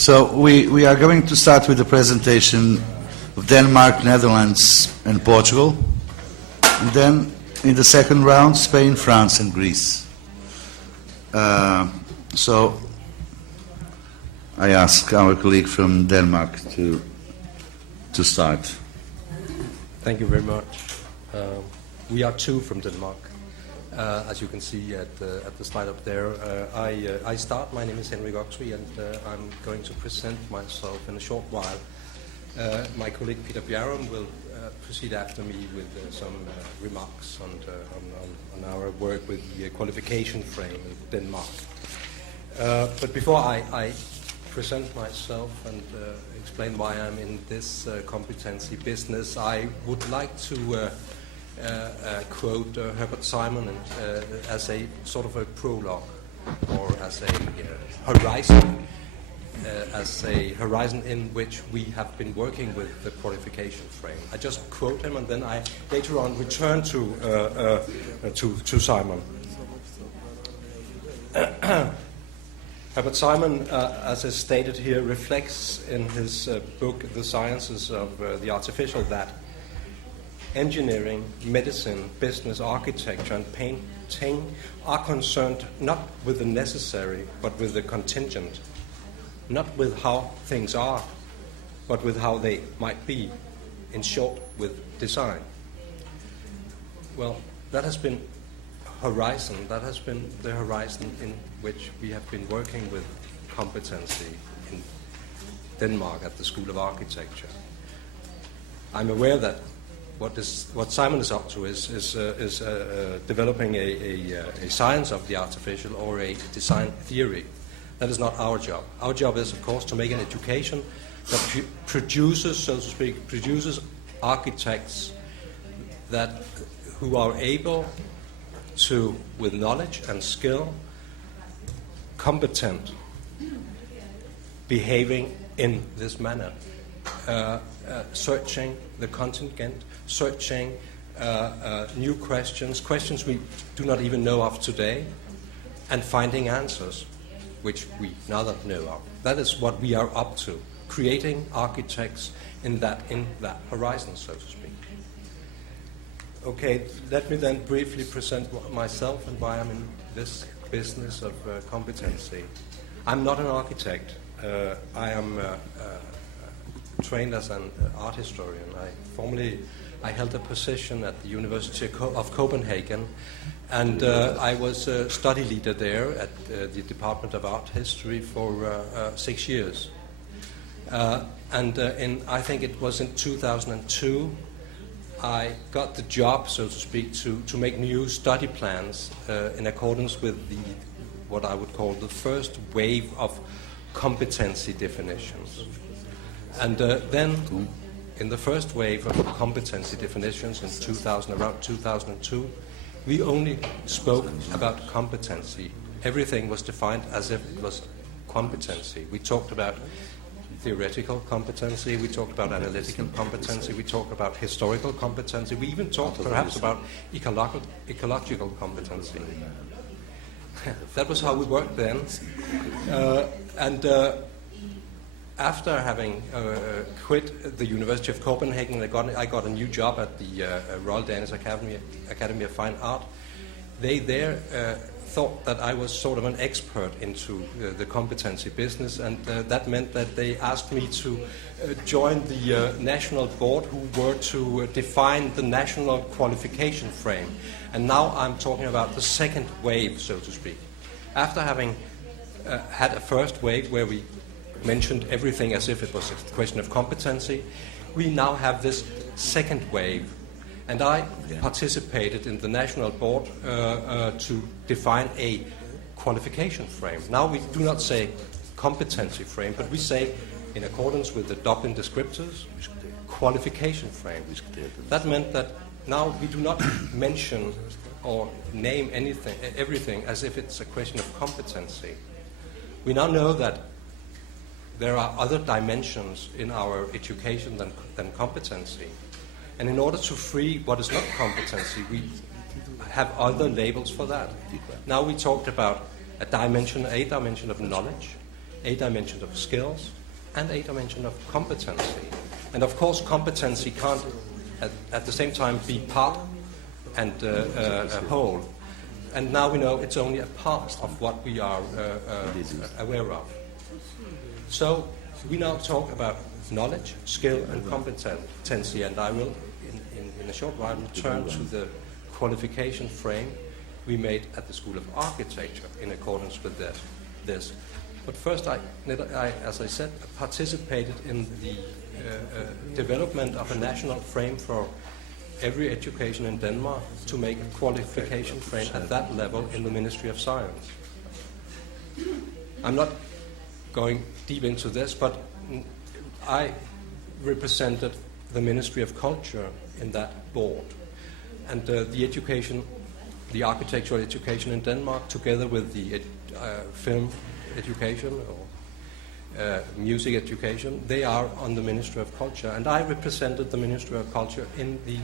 So we are going to start with the presentation of Denmark, Netherlands, and Portugal. And then in the second round, Spain, France, and Greece. So I ask our colleague from Denmark to start. Thank you very much. We are two from Denmark. As you can see at the slide up there, I start. My name is Henrik Oksvig, and I'm going to present myself in a short while. My colleague Peter Bjerrum will proceed after me with some remarks on our work with the qualification frame in Denmark. But before I present myself and explain why I'm in this competency business, I would like to quote Herbert Simon as a sort of a prologue, or as a horizon in which we have been working with the qualification frame. I just quote him, and then I later on return to Simon. Herbert Simon, as is stated here, reflects in his book The Sciences of the Artificial that engineering, medicine, business, architecture, and painting are concerned not with the necessary, but with the contingent. Not with how things are, but with how they might be. In short, with design. Well, that has been horizon. That has been the horizon in which we have been working with competency in Denmark at the School of Architecture. I'm aware that what Simon is up to is developing a science of the artificial, or a design theory. That is not our job. Our job is, of course, to make an education that produces, so to speak, architects who are able to, with knowledge and skill, competent, behaving in this manner, searching the contingent, searching new questions we do not even know of today, and finding answers which we now don't know of. That is what we are up to, creating architects in that horizon, so to speak. Okay, let me then briefly present myself and why I'm in this business of competency. I'm not an architect. I am trained as an art historian. I held a position at the University of Copenhagen, and I was a study leader there at the Department of Art History for 6 years. I think it was in 2002, I got the job, so to speak, to make new study plans in accordance with what I would call the first wave of competency definitions. And then, in the first wave of competency definitions in around 2002, we only spoke about competency. Everything was defined as if it was competency. We talked about theoretical competency, we talked about analytical competency, we talked about historical competency, we even talked perhaps about ecological competency. That was how we worked then. After having quit the University of Copenhagen, I got a new job at the Royal Danish Academy of Fine Art. They there thought that I was sort of an expert into the competency business, and that meant that they asked me to join the national board who were to define the national qualification frame. And now I'm talking about the second wave, so to speak. After having had a first wave where we mentioned everything as if it was a question of competency, we now have this second wave. And I participated in the national board to define a qualification frame. Now we do not say competency frame, but we say, in accordance with the Dublin descriptors, qualification frame. That meant that now we do not mention or name everything as if it's a question of competency. We now know that there are other dimensions in our education than competency. And in order to free what is not competency, we have other labels for that. Now we talked about a dimension of knowledge. a dimension of skills, and a dimension of competency. And of course, competency can't at the same time be part and a whole. And now we know it's only a part of what we are aware of. So we now talk about knowledge, skill, and competency, and I will, in a short while, return to the qualification frame we made at the School of Architecture in accordance with this. But first, I, as I said, participated in the development of a national frame for every education in Denmark to make a qualification frame at that level in the Ministry of Science. I'm not going deep into this, but I represented the Ministry of Culture in that board. And the architectural education in Denmark, together with the film education or music education, they are on the Ministry of Culture. And I represented the Ministry of Culture in the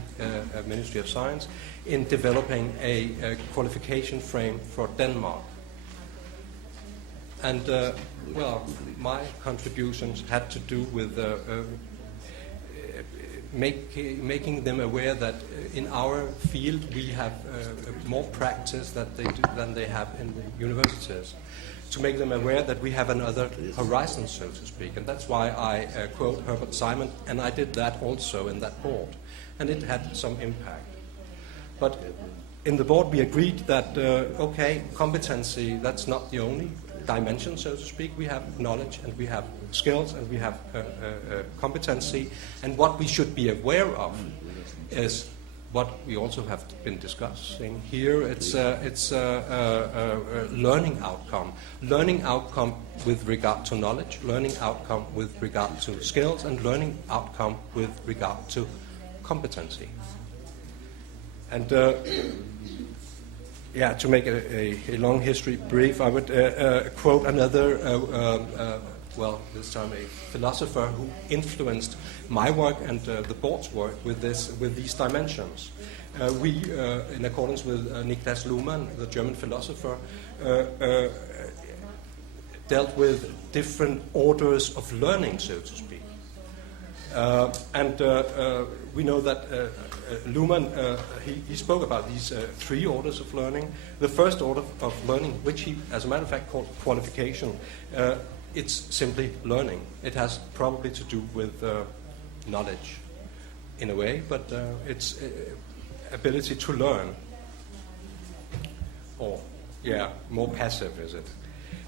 Ministry of Science in developing a qualification frame for Denmark. And, well, my contributions had to do with making them aware that in our field we have more practice than they have in the universities. To make them aware that we have another horizon, so to speak. And that's why I quote Herbert Simon, and I did that also in that board. And it had some impact. But in the board we agreed that, okay, competency, that's not the only dimension, so to speak. We have knowledge and we have skills and we have competency. And what we should be aware of is what we also have been discussing here. It's learning outcome. Learning outcome with regard to knowledge, learning outcome with regard to skills, and learning outcome with regard to competency. And yeah, to make a long history brief, I would quote another, well, this time a philosopher who influenced my work and the board's work with these dimensions. We, in accordance with Niklas Luhmann, the German philosopher, dealt with different orders of learning, so to speak. And we know that Luhmann, he spoke about these three orders of learning. The first order of learning, which he, as a matter of fact, called qualification, it's simply learning. It has probably to do with knowledge, in a way, but it's ability to learn. Or, yeah, more passive, is it?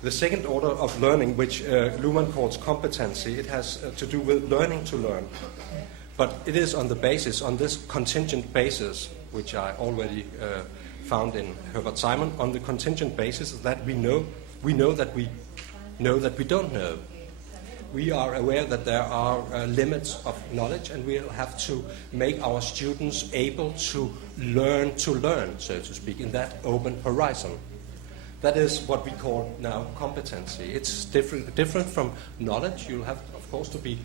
The second order of learning, which Luhmann calls competency, it has to do with learning to learn. But it is on the basis, on this contingent basis, which I already found in Herbert Simon, on the contingent basis that we know that we don't know. We are aware that there are limits of knowledge, and we'll have to make our students able to learn, so to speak, in that open horizon. That is what we call now competency. It's different from knowledge. You'll have, of course, to be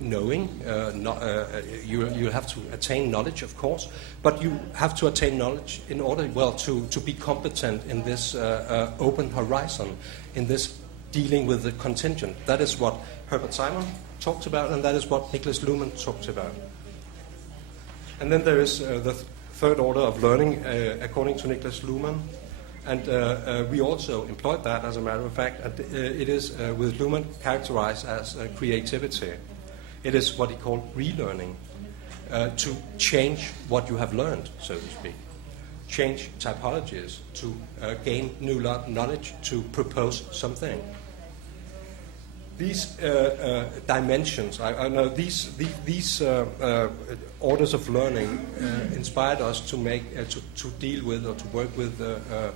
knowing. You'll have to attain knowledge, of course, but you have to attain knowledge in order, well, to be competent in this open horizon, in this dealing with the contingent. That is what Herbert Simon talked about, and that is what Niklas Luhmann talked about. And then there is the third order of learning, according to Niklas Luhmann, and we also employed that, as a matter of fact, and it is, with Luhmann, characterized as creativity. It is what he called relearning, to change what you have learned, so to speak. Change typologies, to gain new knowledge, to propose something. These dimensions, I know these orders of learning inspired us to to deal with or to work with the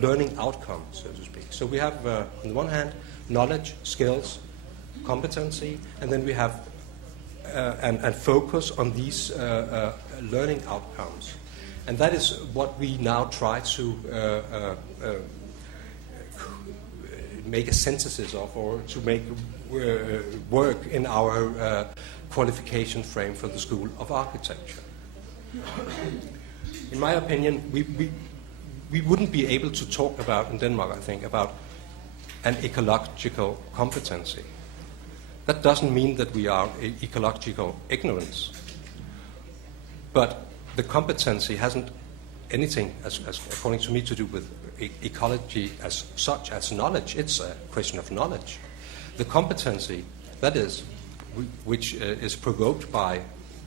learning outcome, so to speak. So we have, on the one hand, knowledge, skills, competency, and then we have and focus on these learning outcomes. And that is what we now try to make a synthesis of, or to make work in our qualification frame for the School of Architecture. In my opinion, we wouldn't be able to talk about, in Denmark, I think, about an ecological competency. That doesn't mean that we are ecological ignorance. But the competency hasn't anything, as according to me, to do with ecology as such, as knowledge. It's a question of knowledge. The competency, that is, which is provoked by,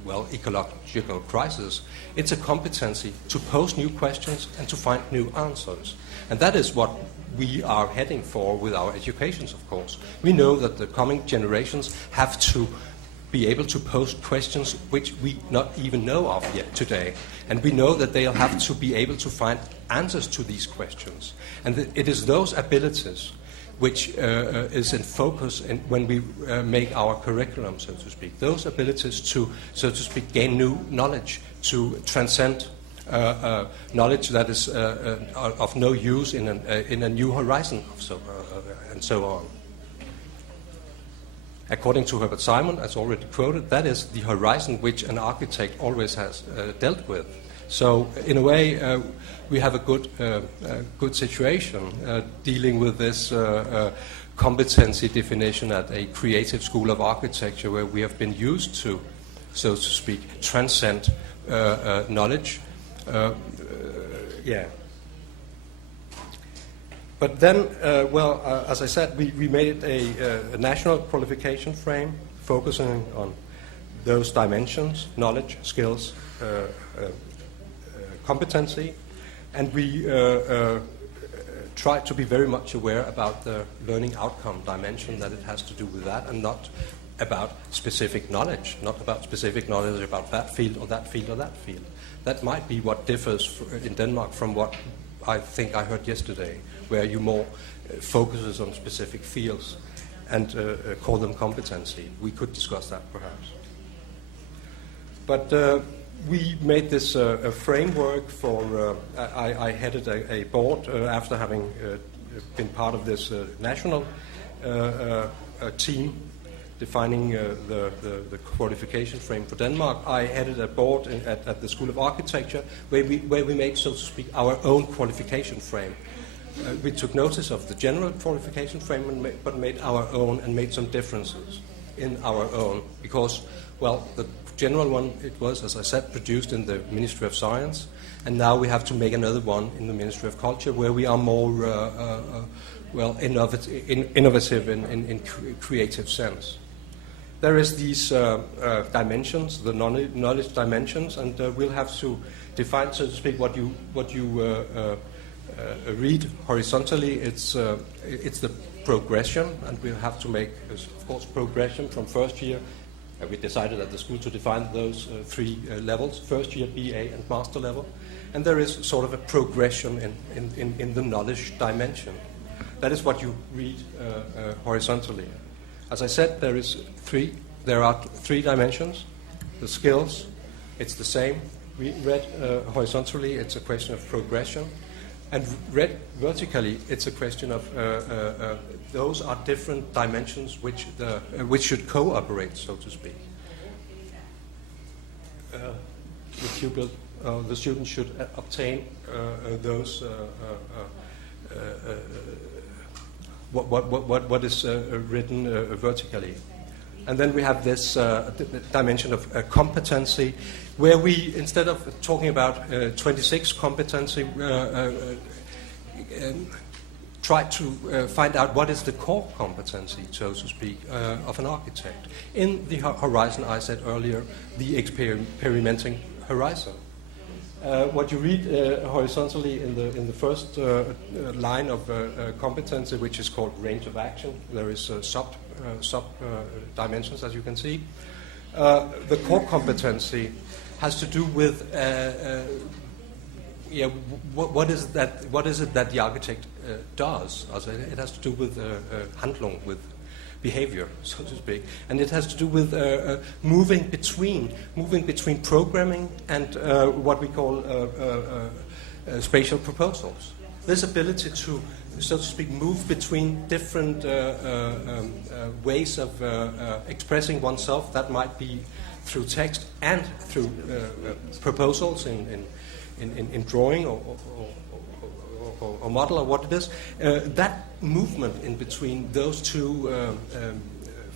well, ecological crisis, it's a competency to pose new questions and to find new answers. And that is what we are heading for with our educations, of course. We know that the coming generations have to be able to pose questions which we not even know of yet today. And we know that they'll have to be able to find answers to these questions. And it is those abilities which is in focus when we make our curriculum, so to speak. Those abilities to, so to speak, gain new knowledge, to transcend knowledge that is of no use in a new horizon, and so on. According to Herbert Simon, as already quoted, that is the horizon which an architect always has dealt with. So, in a way, we have a good situation dealing with this competency definition at a creative school of architecture, where we have been used to, so to speak, transcend knowledge. But then, as I said, we made a national qualification frame focusing on those dimensions: knowledge, skills, competency, and we try to be very much aware about the learning outcome dimension, that it has to do with that, and not about specific knowledge, about that field or that field or that field. That might be what differs in Denmark from what I think I heard yesterday, where you more focuses on specific fields and call them competency. We could discuss that perhaps. But we made this a framework for, I headed a board after having been part of this national team defining the qualification frame for Denmark. I headed a board at the School of Architecture where we made, so to speak, our own qualification frame. We took notice of the general qualification frame, but made our own and made some differences in our own because, well, the general one, it was, as I said, produced in the Ministry of Science, and now we have to make another one in the Ministry of Culture where we are more, innovative in creative sense. There is these dimensions, the knowledge dimensions, and we'll have to define, so to speak, what you read horizontally. It's the progression, and we'll have to make, of course, progression from first year. We decided at the school to define those three levels: first year, BA, and master level. And there is sort of a progression in the knowledge dimension. That is what you read horizontally. As I said, there are three dimensions. The skills, it's the same. We read horizontally, it's a question of progression. And read vertically, it's a question of those are different dimensions which should cooperate, so to speak. The student should obtain those. What is written vertically. And then we have this dimension of competency, where we, instead of talking about 26 competency, try to find out what is the core competency, so to speak, of an architect. In the horizon, I said earlier, the experimenting horizon. What you read horizontally in the first line of competency, which is called range of action, there is sub dimensions, as you can see. The core competency has to do with what is it that the architect does? Also, it has to do with Handlung, with behavior, so to speak, and it has to do with moving between programming and what we call spatial proposals. This ability to, so to speak, move between different ways of expressing oneself, that might be through text and through proposals in drawing or or model or what it is, that movement in between those two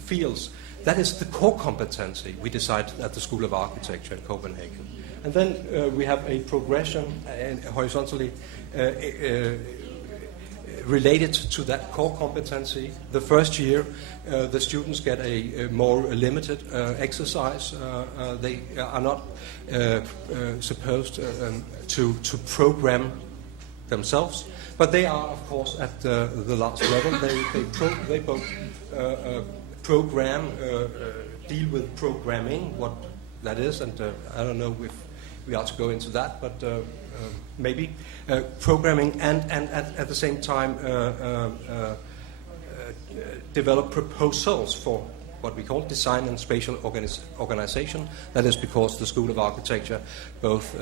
fields, that is the core competency we decided at the School of Architecture in Copenhagen. And then we have a progression horizontally related to that core competency. The first year, the students get a more limited exercise. They are not supposed to program themselves, but they are, of course, at the last level. They both program, deal with programming, what that is, and I don't know if we are to go into that, but maybe programming and at the same time develop proposals for what we call design and spatial organization. That is because the School of Architecture both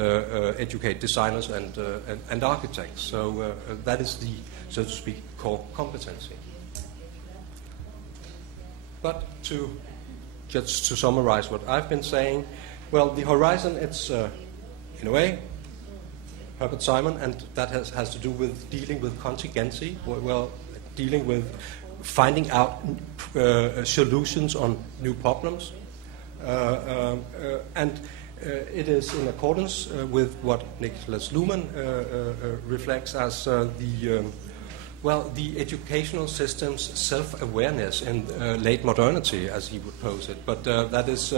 educate designers and architects. So that is the, so to speak, core competency. But just to summarize what I've been saying, well, the horizon, it's in a way Herbert Simon, and that has to do with dealing with contingency, well, dealing with finding out solutions on new problems. And it is in accordance with what Niklas Luhmann reflects as the educational system's self-awareness in late modernity, as he would pose it. But that is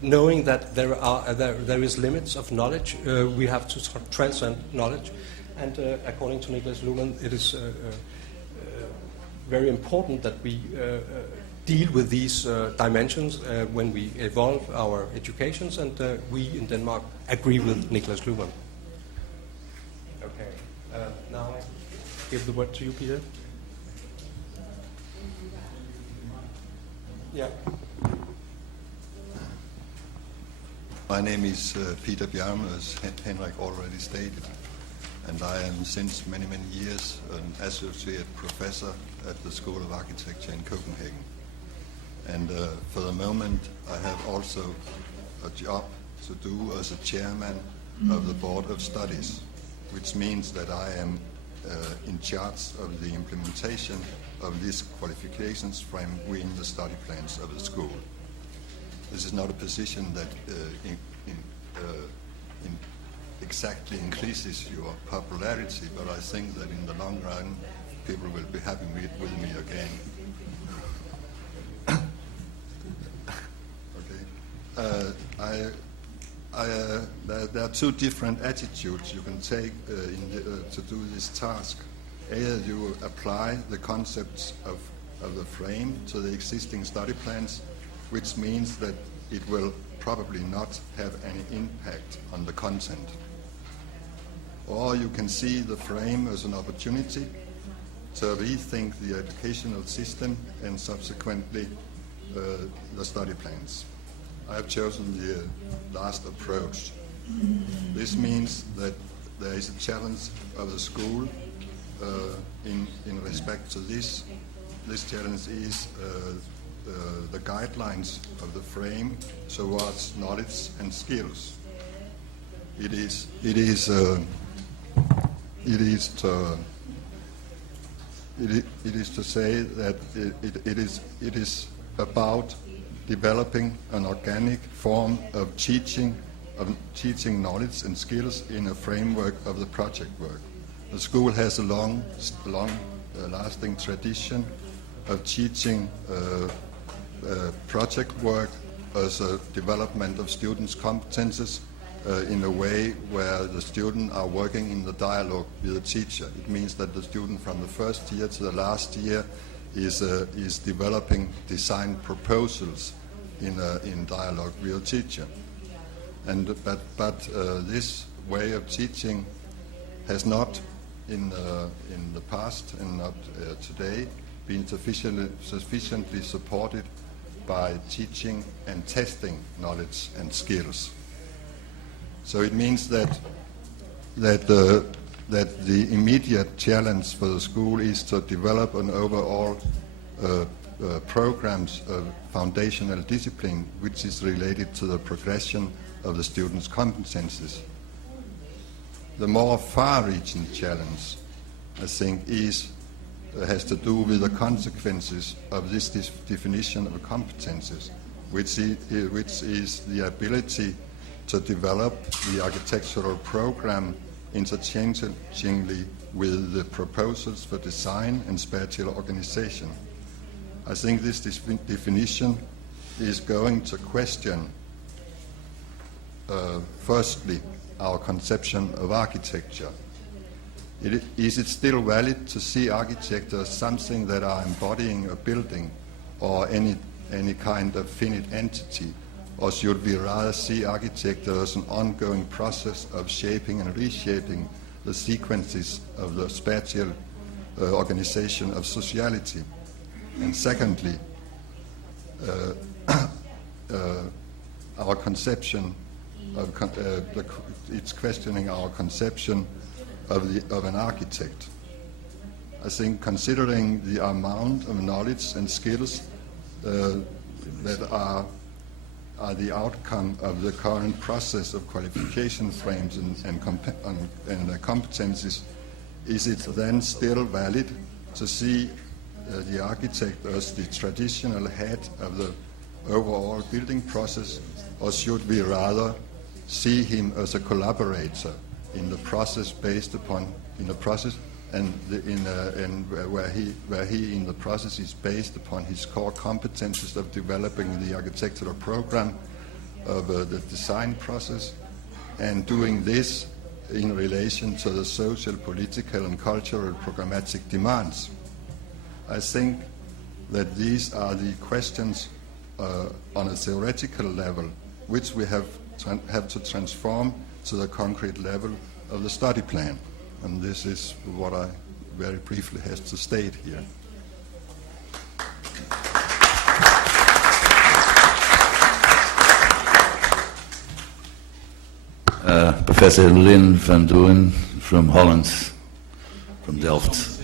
knowing that there is limits of knowledge. We have to transcend knowledge, and according to Niklas Luhmann, it is very important that we deal with these dimensions when we evolve our educations, and we in Denmark agree with Niklas Luhmann. Okay, now I give the word to you, Peter. Yeah. My name is Peter Bjarme, as Henrik already stated, and I am since many, many years an associate professor at the School of Architecture in Copenhagen. And for the moment, I have also a job to do as a chairman of the Board of Studies, which means that I am in charge of the implementation of these qualifications framed within the study plans of the school. This is not a position that exactly increases your popularity, but I think that in the long run, people will be happy with me again. Okay. There are two different attitudes you can take to do this task. Either you apply the concepts of the frame to the existing study plans, which means that it will probably not have any impact on the content. Or you can see the frame as an opportunity to rethink the educational system and subsequently the study plans. I have chosen the last approach. This means that there is a challenge of the school in respect to this. This challenge is the guidelines of the frame towards knowledge and skills. It is to say that it is about developing an organic form of teaching knowledge and skills in a framework of the project work. The school has a long-lasting tradition of teaching project work as a development of students' competences in a way where the students are working in the dialogue with the teacher. It means that the student from the first year to the last year is developing design proposals in dialogue with the teacher. But this way of teaching has not in the past and not today been sufficiently supported by teaching and testing knowledge and skills. So it means that the immediate challenge for the school is to develop an overall programs of foundational discipline which is related to the progression of the students' competences. The more far-reaching challenge, I think, has to do with the consequences of this definition of competences, which is the ability to develop the architectural program interchangeably with the proposals for design and spatial organization. I think this definition is going to question, firstly, our conception of architecture. Is it still valid to see architecture as something that are embodying a building or any kind of finite entity? Or should we rather see architecture as an ongoing process of shaping and reshaping the sequences of the spatial organization of sociality? And secondly, our conception of it's questioning our conception of an architect. I think considering the amount of knowledge and skills that are the outcome of the current process of qualification frames and competencies, is it then still valid to see the architect as the traditional head of the overall building process, or should we rather see him as a collaborator in the process and where he in the process is based upon his core competences of developing the architectural program of the design process, and doing this in relation to the social, political, and cultural programmatic demands. I think that these are the questions on a theoretical level which we have to transform to the concrete level of the study plan. And this is what I very briefly have to state here. Professor Lynn van Duin from Holland, from Delft.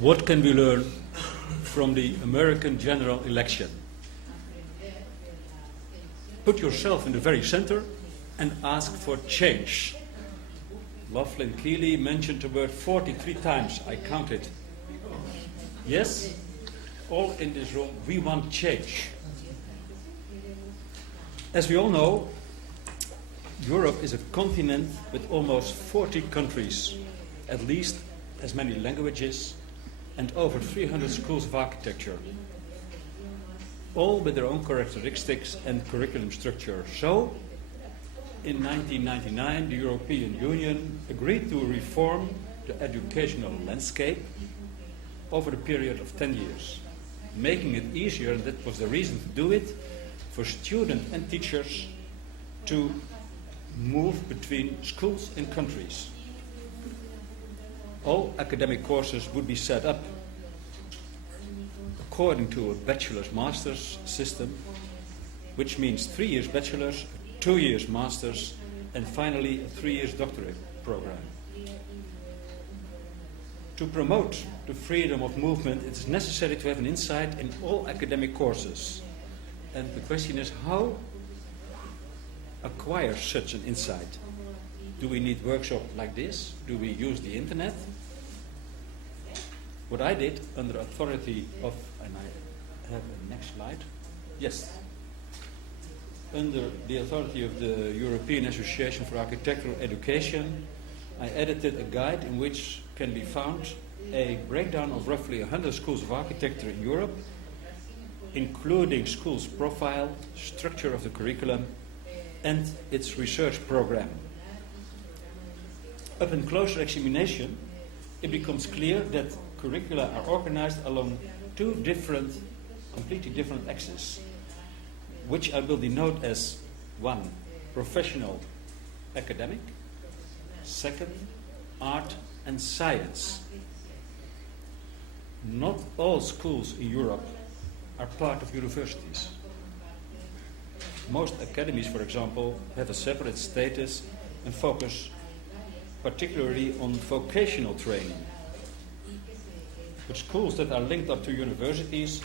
What can we learn from the American general election? Put yourself in the very center and ask for change. Laughlin Keeley mentioned the word 43 times, I counted. Yes, all in this room, we want change. As we all know, Europe is a continent with almost 40 countries, at least as many languages, and over 300 schools of architecture, all with their own characteristics and curriculum structure. So, in 1999, the European Union agreed to reform the educational landscape over the period of 10 years, making it easier, and that was the reason to do it, for students and teachers to move between schools and countries. All academic courses would be set up according to a bachelor's-master's system, which means 3 years bachelor's, 2 years master's, and finally a 3 years doctorate program. To promote the freedom of movement, it is necessary to have an insight in all academic courses. And the question is, how acquire such an insight? Do we need workshops like this? Do we use the internet? What I did under authority of, and I have a next slide. Yes. Under the authority of the European Association for Architectural Education, I edited a guide in which can be found a breakdown of roughly 100 schools of architecture in Europe, including schools' profile, structure of the curriculum, and its research program. Upon closer examination, it becomes clear that curricula are organized along two completely different axes, which I will denote as 1, professional academic, 2, art and science. Not all schools in Europe are part of universities. Most academies, for example, have a separate status and focus particularly on vocational training. But schools that are linked up to universities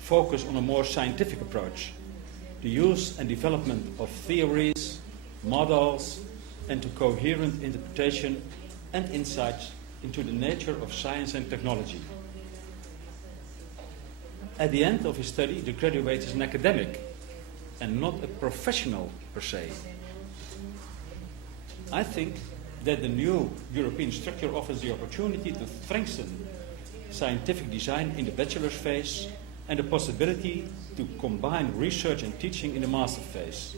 focus on a more scientific approach. the use and development of theories, models, and to coherent interpretation and insights into the nature of science and technology. At the end of his study, the graduate is an academic and not a professional per se. I think that the new European structure offers the opportunity to strengthen scientific design in the bachelor's phase and the possibility to combine research and teaching in the master phase.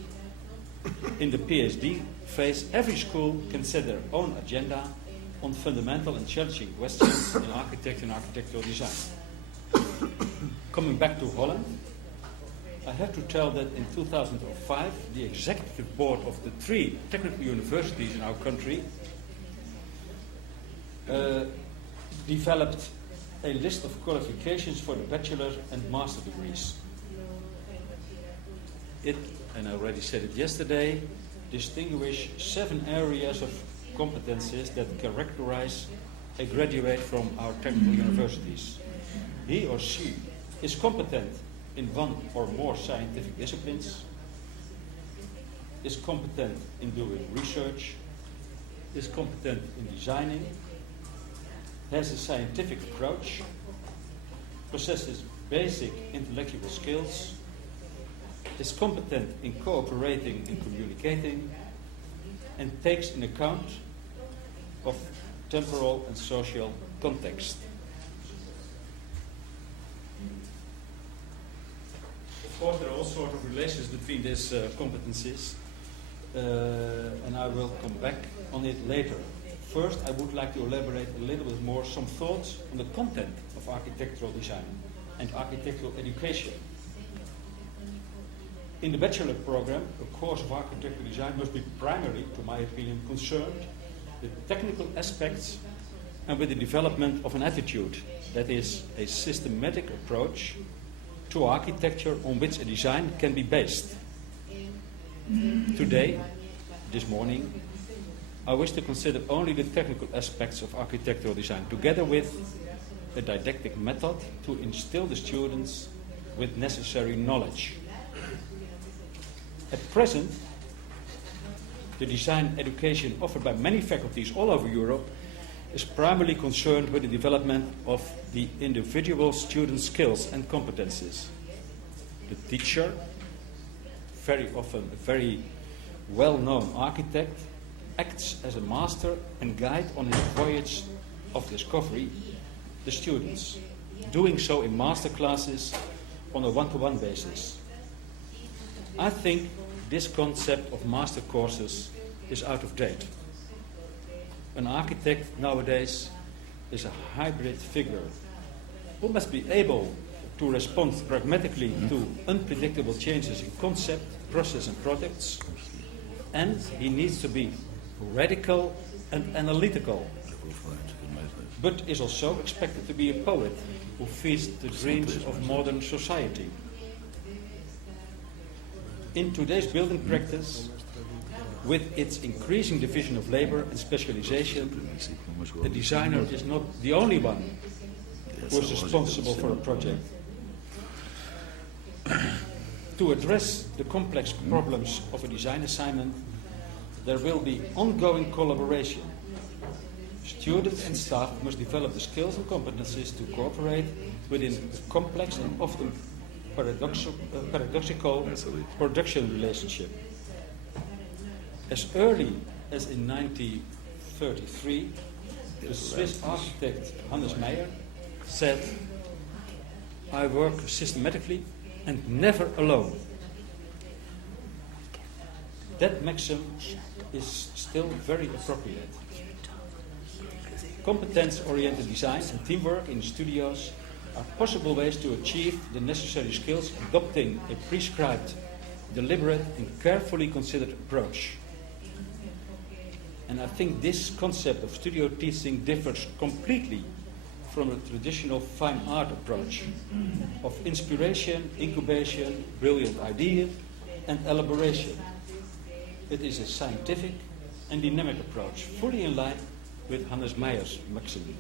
In the PhD phase, every school can set their own agenda on fundamental and challenging questions in architecture and architectural design. Coming back to Holland, I have to tell that in 2005, the executive board of the 3 technical universities in our country developed a list of qualifications for the bachelor and master degrees. It, and I already said it yesterday, distinguish 7 areas of competencies that characterize a graduate from our technical universities. He or she is competent in one or more scientific disciplines, is competent in doing research, is competent in designing, has a scientific approach, possesses basic intellectual skills, is competent in cooperating and communicating, and takes in account of temporal and social context. Of course, there are all sorts of relations between these competencies, and I will come back on it later. First, I would like to elaborate a little bit more some thoughts on the content of architectural design and architectural education. In the bachelor program, a course of architectural design must be primarily, to my opinion, concerned with technical aspects and with the development of an attitude, that is, a systematic approach to architecture on which a design can be based. Today, this morning, I wish to consider only the technical aspects of architectural design, together with a didactic method to instill the students with necessary knowledge. At present, the design education offered by many faculties all over Europe is primarily concerned with the development of the individual student's skills and competences. The teacher, very often a very well-known architect, acts as a master and guide on his voyage of discovery the students, doing so in master classes on a one-to-one basis. I think this concept of master courses is out of date. An architect nowadays is a hybrid figure who must be able to respond pragmatically to unpredictable changes in concept, process and products, and he needs to be radical and analytical, but is also expected to be a poet who feeds the dreams of modern society. In today's building practice, with its increasing division of labor and specialization, the designer is not the only one who is responsible for a project. To address the complex problems of a design assignment, there will be ongoing collaboration. Students and staff must develop the skills and competencies to cooperate within a complex and often paradoxical production relationship. As early as in 1933, the Swiss architect Hannes Meyer said, "I work systematically and never alone." That maxim is still very appropriate. Competence-oriented design and teamwork in studios are possible ways to achieve the necessary skills, adopting a prescribed, deliberate and carefully considered approach. And I think this concept of studio teaching differs completely from a traditional fine art approach of inspiration, incubation, brilliant idea and elaboration. It is a scientific and dynamic approach, fully in line with Hannes Meyer's maxim.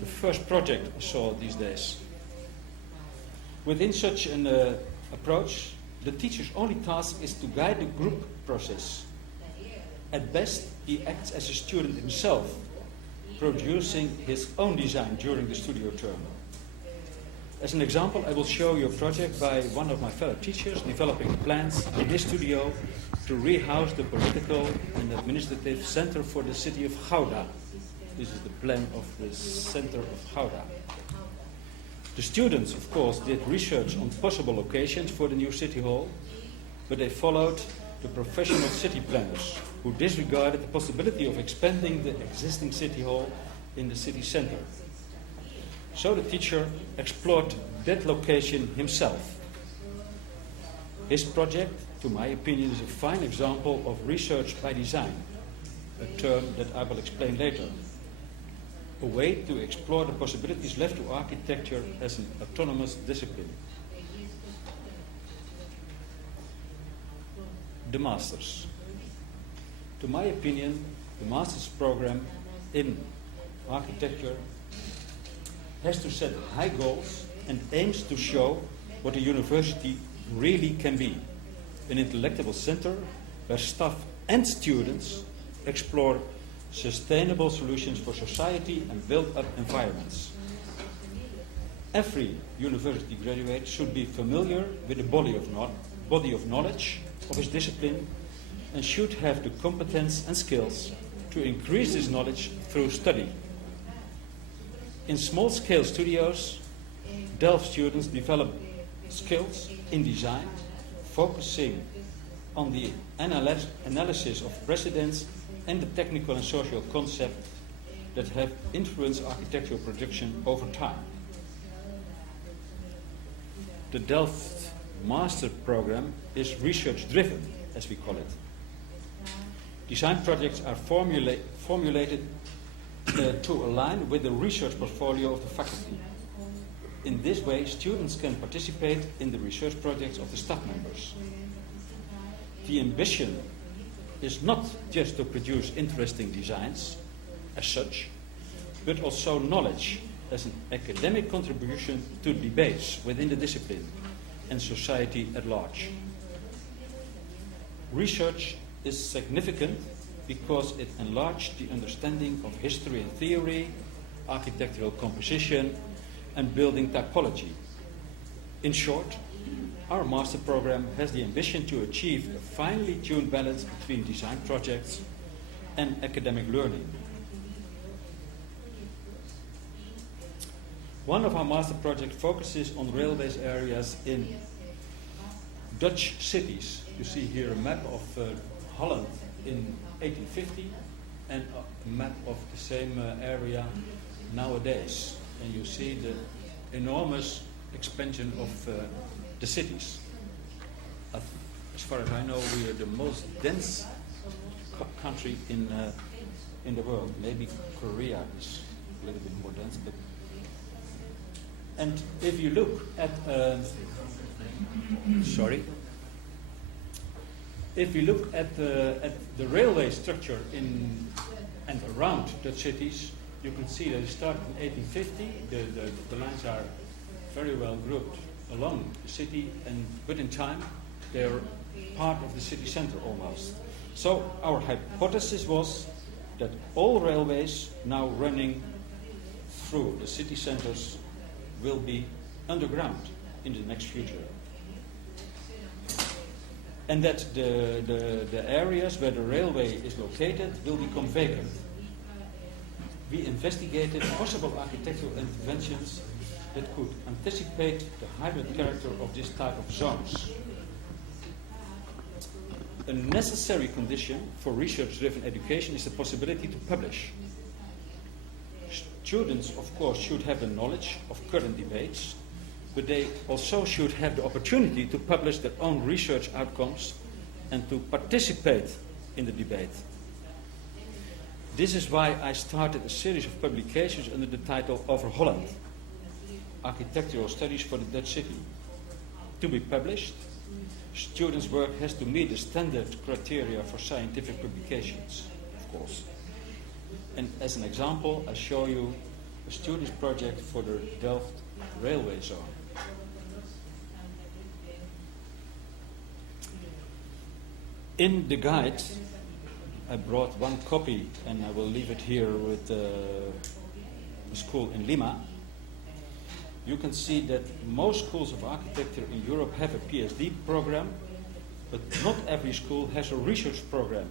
the first project I saw these days. Within such an approach, the teacher's only task is to guide the group process. At best, he acts as a student himself, producing his own design during the studio term. As an example, I will show you a project by one of my fellow teachers developing plans in his studio to rehouse the political and administrative center for the city of Gouda. This is the plan of the center of Gouda. The students, of course, did research on possible locations for the new city hall, but they followed the professional city planners, who disregarded the possibility of expanding the existing city hall in the city center. So the teacher explored that location himself. His project, to my opinion, is a fine example of research by design, a term that I will explain later. A way to explore the possibilities left to architecture as an autonomous discipline. The Masters. To my opinion, the Master's program in architecture has to set high goals and aims to show what a university really can be. An intellectual center where staff and students explore sustainable solutions for society and build up environments. Every university graduate should be familiar with the body of knowledge of his discipline and should have the competence and skills to increase this knowledge through study. In small-scale studios, Delft students develop skills in design, focusing on the analysis of precedents and the technical and social concepts that have influenced architectural production over time. The Delft Master Program is research-driven, as we call it. Design projects are formulated to align with the research portfolio of the faculty. In this way, students can participate in the research projects of the staff members. The ambition is not just to produce interesting designs as such, but also knowledge as an academic contribution to debates within the discipline and society at large. Research is significant because it enlarged the understanding of history and theory, architectural composition, and building typology. In short, our master program has the ambition to achieve a finely tuned balance between design projects and academic learning. One of our master projects focuses on railways areas in Dutch cities. You see here a map of Holland in 1850 and a map of the same area nowadays. And you see the enormous expansion of the cities. As far as I know, we are the most dense country in the world. Maybe Korea is a little bit more dense, but. And if you look at if you look at the railway structure in and around Dutch cities, you can see that it started in 1850. The lines are very well grouped along the city, but in time they're part of the city center almost. So our hypothesis was that all railways now running through the city centers will be underground in the next future. And that the areas where the railway is located will become vacant. We investigated possible architectural interventions that could anticipate the hybrid character of this type of zones. A necessary condition for research-driven education is the possibility to publish. Students, of course, should have the knowledge of current debates, but they also should have the opportunity to publish their own research outcomes and to participate in the debate. This is why I started a series of publications under the title Over Holland, Architectural Studies for the Dutch City. To be published, students' work has to meet the standard criteria for scientific publications, of course. And as an example, I show you a students' project for the Delft railway zone. In the guide, I brought one copy, and I will leave it here with the school in Lima. You can see that most schools of architecture in Europe have a PhD program, but not every school has a research program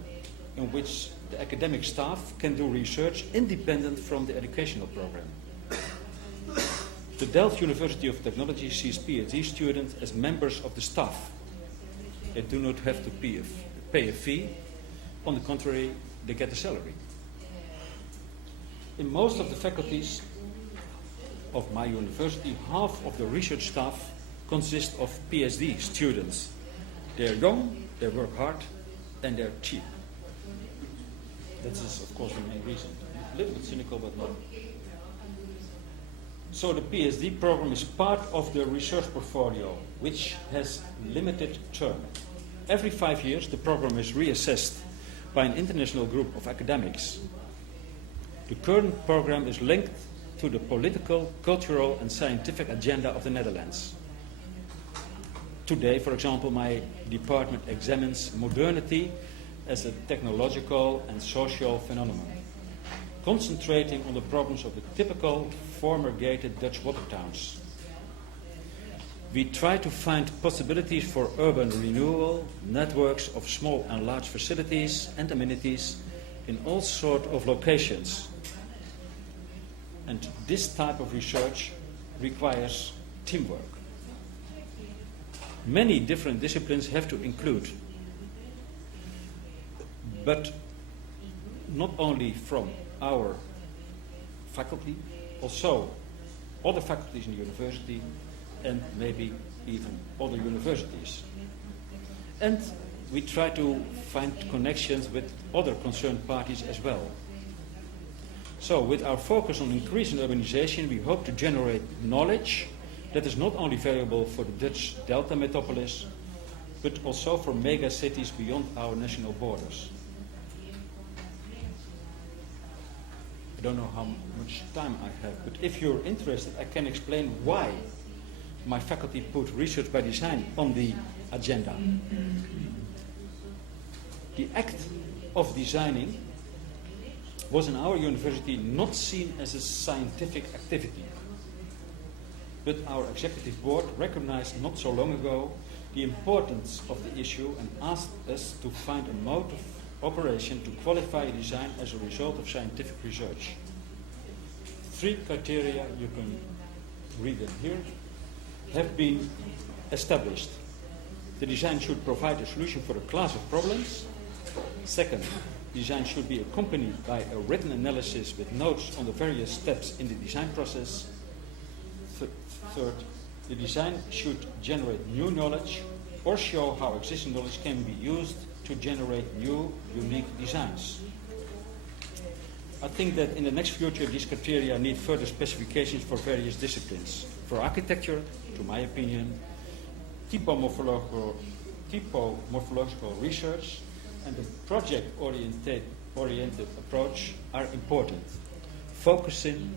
in which the academic staff can do research independent from the educational program. The Delft University of Technology sees PhD students as members of the staff. They do not have to pay a fee. On the contrary, they get a salary. In most of the faculties of my university, half of the research staff consist of PhD students. They're young, they work hard, and they're cheap. That is, of course, the main reason. A little bit cynical, but not. So the PhD program is part of the research portfolio, which has limited term. Every 5 years, the program is reassessed by an international group of academics. The current program is linked to the political, cultural, and scientific agenda of the Netherlands. Today, for example, my department examines modernity as a technological and social phenomenon, concentrating on the problems of the typical former gated Dutch water towns. We try to find possibilities for urban renewal, networks of small and large facilities and amenities in all sorts of locations. And this type of research requires teamwork. Many different disciplines have to include, but not only from our faculty, also other faculties in the university, and maybe even other universities. And we try to find connections with other concerned parties as well. So with our focus on increasing urbanization, we hope to generate knowledge that is not only valuable for the Dutch Delta metropolis, but also for mega cities beyond our national borders. I don't know how much time I have, but if you're interested, I can explain why my faculty put research by design on the agenda. The act of designing was in our university not seen as a scientific activity, but our executive board recognized not so long ago the importance of the issue and asked us to find a mode of operation to qualify a design as a result of scientific research. 3 criteria, you can read them here, have been established. The design should provide a solution for a class of problems. Second, design should be accompanied by a written analysis with notes on the various steps in the design process. Third, the design should generate new knowledge or show how existing knowledge can be used to generate new, unique designs. I think that in the next future, these criteria need further specifications for various disciplines. For architecture, to my opinion, typomorphological research and a project-oriented approach are important, focusing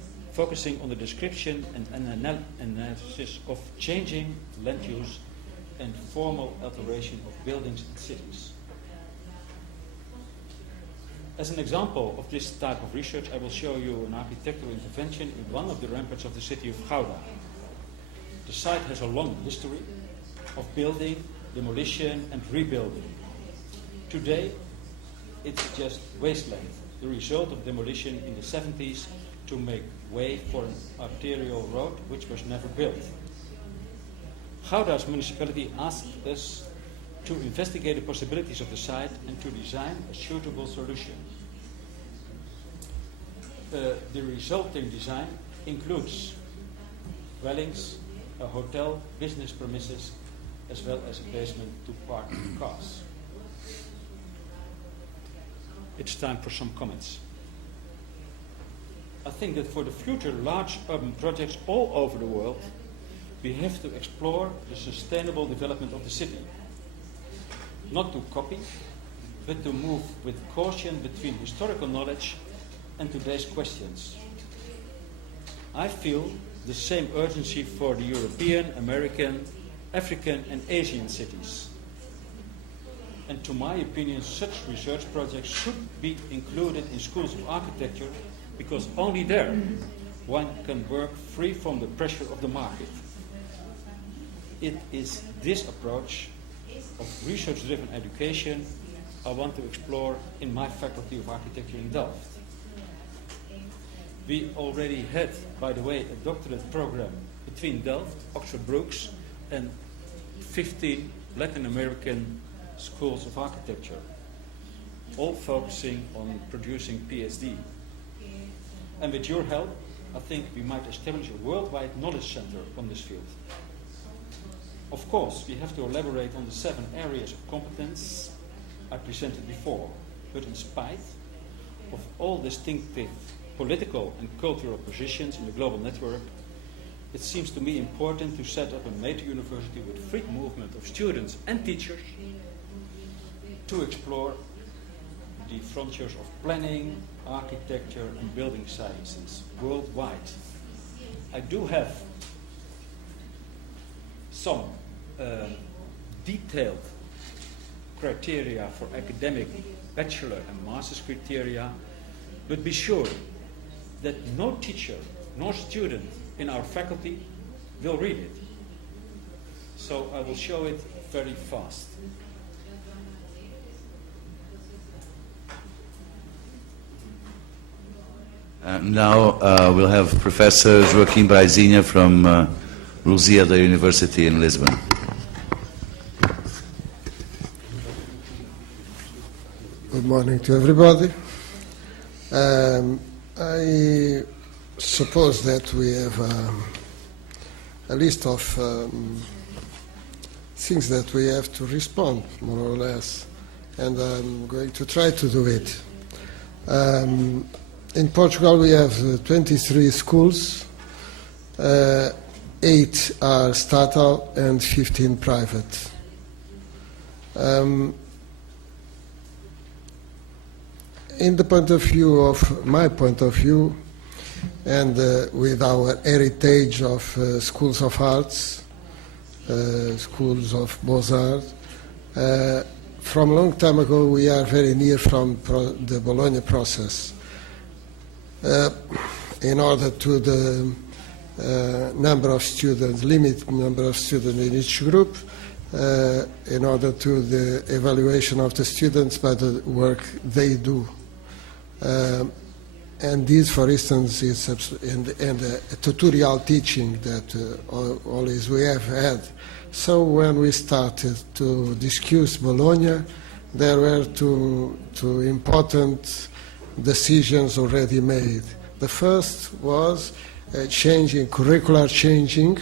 on the description and analysis of changing land use and formal alteration of buildings and cities. As an example of this type of research, I will show you an architectural intervention in one of the ramparts of the city of Gouda. The site has a long history of building, demolition and rebuilding. Today, it's just wasteland, the result of demolition in the 70s to make way for an arterial road which was never built. Gouda's municipality asked us to investigate the possibilities of the site and to design a suitable solution. The resulting design includes dwellings, a hotel, business premises, as well as a basement to park cars. It's time for some comments. I think that for the future large urban projects all over the world, we have to explore the sustainable development of the city. Not to copy, but to move with caution between historical knowledge and today's questions. I feel the same urgency for the European, American, African and Asian cities. And to my opinion, such research projects should be included in schools of architecture, because only there one can work free from the pressure of the market. It is this approach of research-driven education I want to explore in my Faculty of Architecture in Delft. We already had, by the way, a doctorate program between Delft, Oxford Brookes, and 15 Latin American schools of architecture, all focusing on producing PhD. And with your help, I think we might establish a worldwide knowledge center on this field. Of course, we have to elaborate on the 7 areas of competence I presented before, but in spite of all distinctive political and cultural positions in the global network, it seems to me important to set up a major university with free movement of students and teachers to explore the frontiers of planning, architecture and building sciences worldwide. I do have some detailed criteria for academic bachelor and master's criteria, but be sure that no teacher nor student in our faculty will read it. So I will show it very fast. Now we'll have Professor Joaquim Braizinha from Lusíada University in Lisbon. Good morning to everybody. I suppose that we have a list of things that we have to respond, more or less, and I'm going to try to do it. In Portugal we have 23 schools, 8 are estatal and 15 private. In the point of view of my point of view, and with our heritage of schools of arts, schools of Beaux-Arts, from a long time ago we are very near from the Bologna process. In order to the number of students, limited number of students in each group, in order to the evaluation of the students by the work they do. And this, for instance, is a tutorial teaching that always we have had. So when we started to discuss Bologna, there were two important decisions already made. The first was curricular changing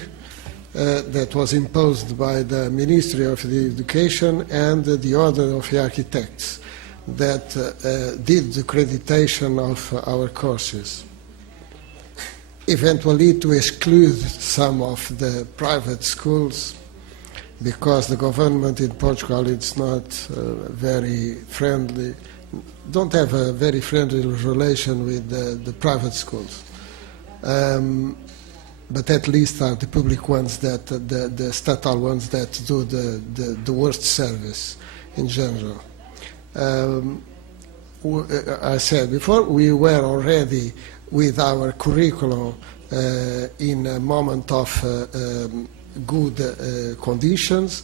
that was imposed by the Ministry of the Education and the Order of the Architects that did the accreditation of our courses. Eventually to exclude some of the private schools, because the government in Portugal is not very friendly, don't have a very friendly relation with the private schools. But at least are the public ones, that the estatal ones that do the worst service in general. I said before, we were already with our curriculum in a moment of good conditions.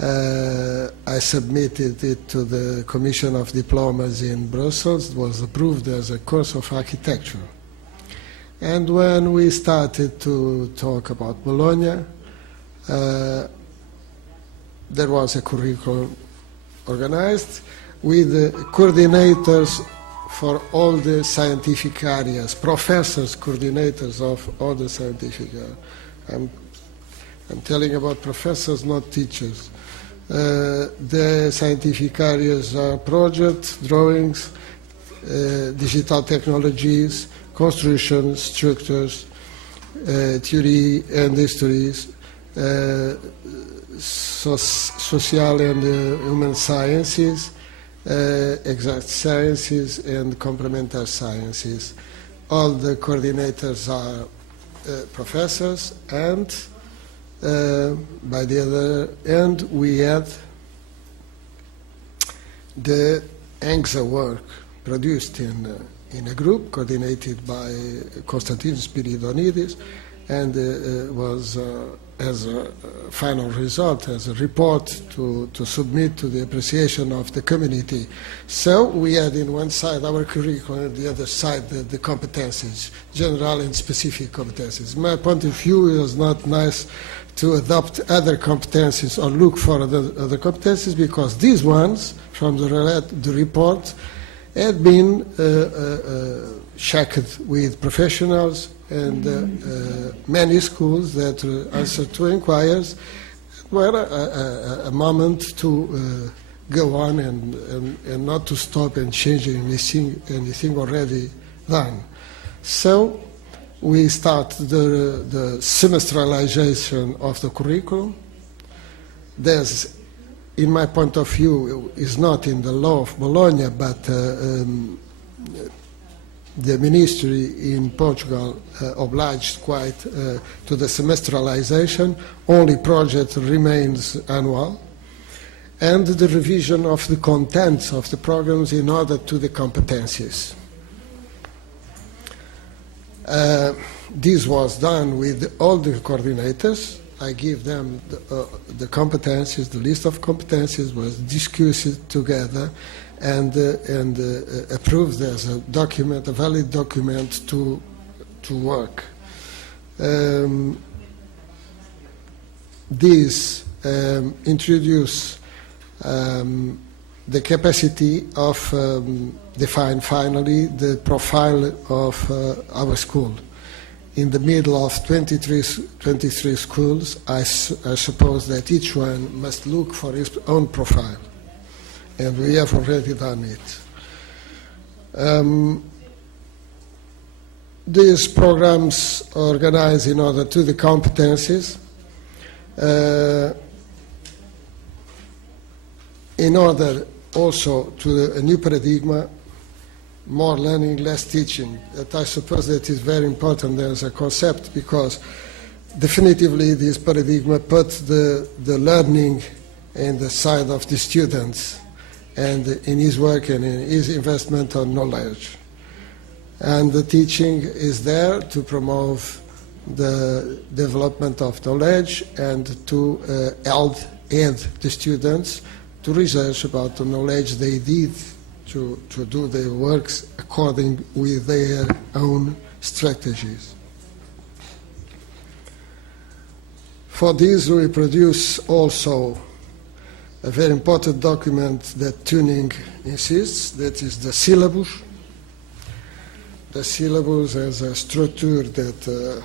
I submitted it to the Commission of Diplomas in Brussels. It was approved as a course of architecture. And when we started to talk about Bologna, there was a curriculum organized with coordinators for all the scientific areas, professors, coordinators of all the scientific areas. I'm telling about professors, not teachers. The scientific areas are projects, drawings, digital technologies, construction, structures, theory and histories, social and human sciences, exact sciences and complementary sciences. All the coordinators are professors, and by the other end we had the Enhsa work produced in a group coordinated by Konstantinos Spiridonidis, and was as a final result, as a report to submit to the appreciation of the community. So we had in one side our curriculum, and the other side the competencies, general and specific competencies. My point of view, it was not nice to adopt other competencies or look for other competencies, because these ones from the report had been checked with professionals and many schools that answered to inquiries, were a moment to go on and not to stop and change anything already done. So we start the semestralization of the curriculum. There's, in my point of view, is not in the law of Bologna, but the ministry in Portugal obliged quite to the semestralization. Only project remains annual, and the revision of the contents of the programs in order to the competencies. This was done with all the coordinators. I give them the competencies, the list of competencies was discussed together and approved as a document, a valid document to work. This introduce the capacity of define finally the profile of our school. In the middle of 23 schools, I suppose that each one must look for his own profile, and we have already done it. These programs organize in order to the competencies, in order also to a new paradigm, more learning, less teaching. That I suppose that is very important as a concept, because definitively this paradigm puts the learning in the side of the students and in his work and in his investment on knowledge. And the teaching is there to promote the development of knowledge and to aid the students to research about the knowledge they did, to do their works according with their own strategies. For this, we produce also a very important document that Tuning insists, that is the syllabus. The syllabus has a structure that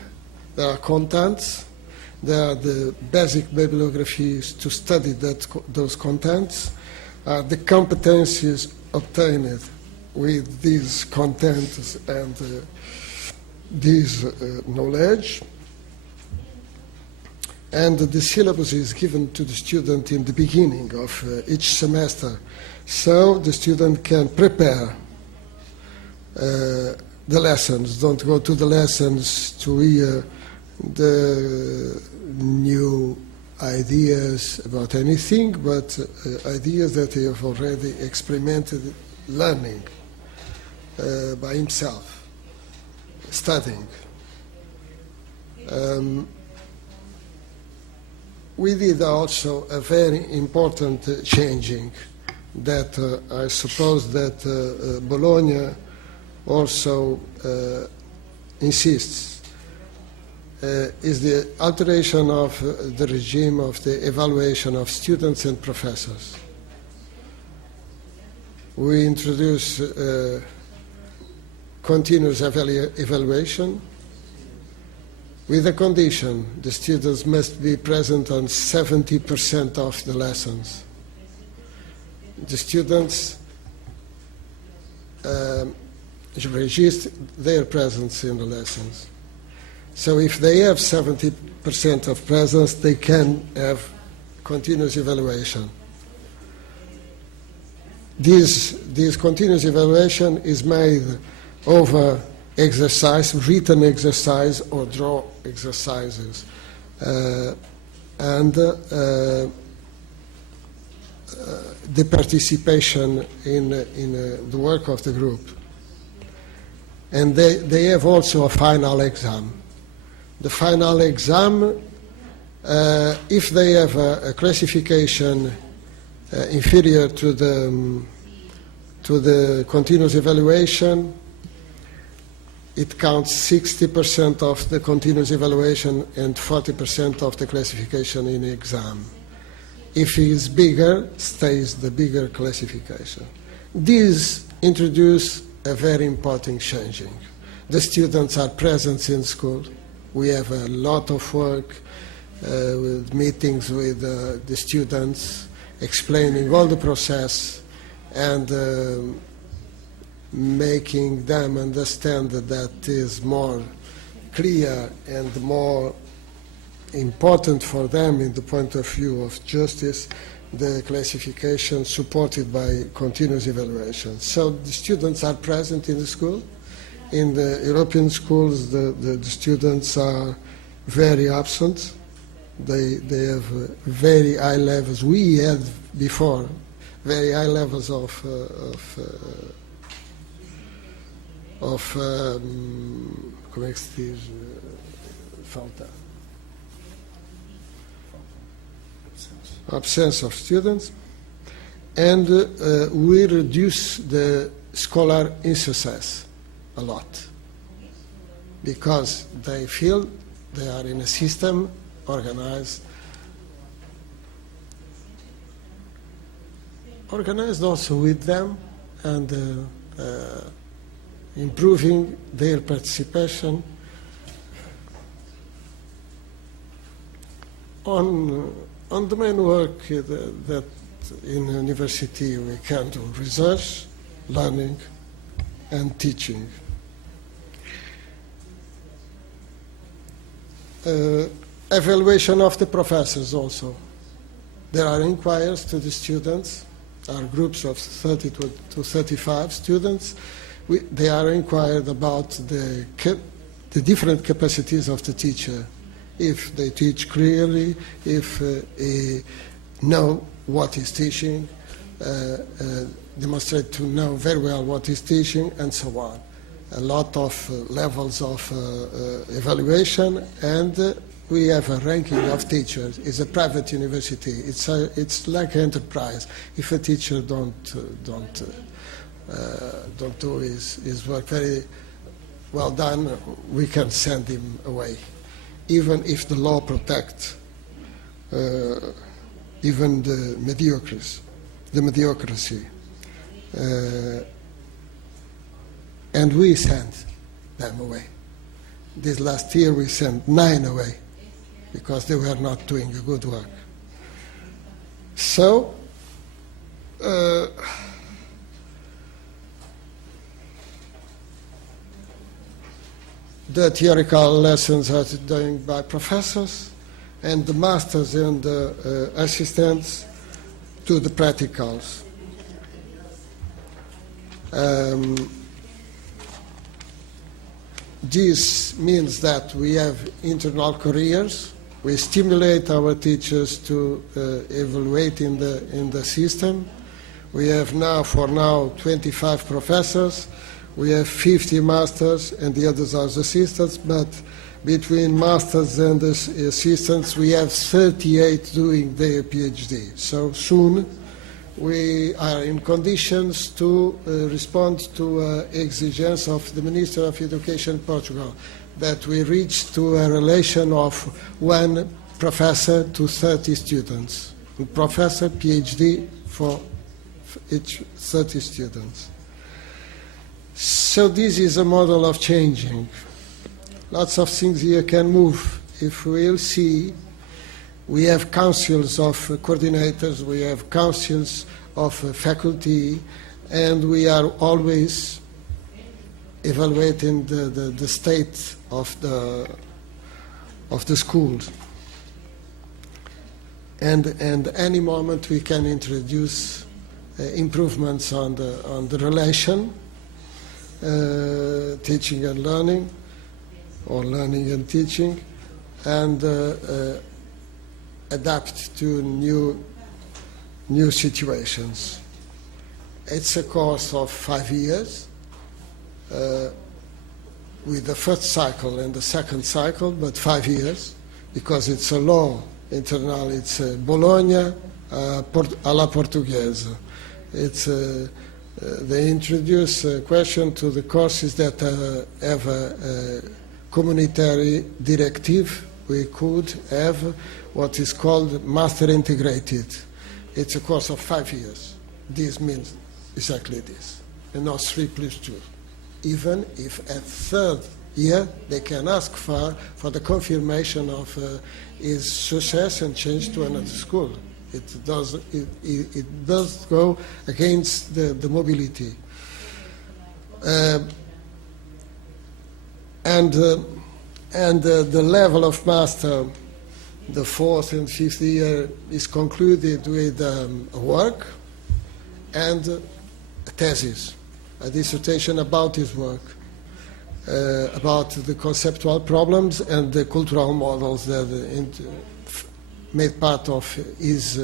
there are contents, there are the basic bibliographies to study those contents, the competencies obtained with these contents and this knowledge, and the syllabus is given to the student in the beginning of each semester, so the student can prepare the lessons, don't go to the lessons to hear the new ideas about anything, but ideas that he have already experimented learning by himself, studying. We did also a very important changing that I suppose that Bologna also insists. Is the alteration of the regime of the evaluation of students and professors. We introduce continuous evaluation with a condition: the students must be present on 70% of the lessons. The students register their presence in the lessons. So if they have 70% of presence, they can have continuous evaluation. This continuous evaluation is made over exercise, written exercise or draw exercises. And the participation in the work of the group. And they have also a final exam. The final exam, if they have a classification inferior to the continuous evaluation, it counts 60% of the continuous evaluation and 40% of the classification in the exam. If it is bigger, stays the bigger classification. This introduces a very important changing. The students are present in school. We have a lot of work with meetings with the students, explaining all the process and making them understand that is more clear and more important for them in the point of view of justice, the classification supported by continuous evaluation. So the students are present in the school. In the European schools, the students are very absent. They have very high levels. We had before very high levels of como é que se diz? Falta. Absence of students, and we reduce the scholar insuccess a lot because they feel they are in a system organized also with them and improving their participation on the main work that in university we can do: research, learning, and teaching. Evaluation of the professors also. There are inquiries to the students, are groups of 30 to 35 students. They are inquired about the different capacities of the teacher. If they teach clearly, if they know what is teaching, demonstrate to know very well what is teaching, and so on. A lot of levels of evaluation, and we have a ranking of teachers. It's a private university. It's like an enterprise. If a teacher don't do his work very well done, we can send him away, even if the law protects even the mediocrity. And we send them away. This last year we sent 9 away because they were not doing a good work. So, the theoretical lessons are done by professors, and the masters and the assistants do the practicals. This means that we have internal careers. We stimulate our teachers to evaluate in the system. We have now 25 professors. We have 50 masters, and the others are assistants, but between masters and the assistants, we have 38 doing their PhD. So soon we are in conditions to respond to exigence of the Minister of Education in Portugal, that we reach to a relation of 1 professor to 30 students. A professor, PhD for each 30 students. So this is a model of changing. Lots of things here can move. If we'll see, we have councils of coordinators, we have councils of faculty, and we are always evaluating the state of the schools. And any moment we can introduce improvements on the relation. teaching and learning, or learning and teaching, and adapt to new situations. It's a course of 5 years, with the first cycle and the second cycle, but 5 years, because it's a law internal. It's Bologna alla Portuguese. It's they introduce a question to the courses that have a communitary directive. We could have what is called master integrated. It's a course of 5 years. This means exactly this, and not 3+2. Even if at third year they can ask for the confirmation of his success and change to another school. It does go against the mobility. And the level of master, the fourth and fifth year, is concluded with a work and a thesis, a dissertation about his work, about the conceptual problems and the cultural models that made part of his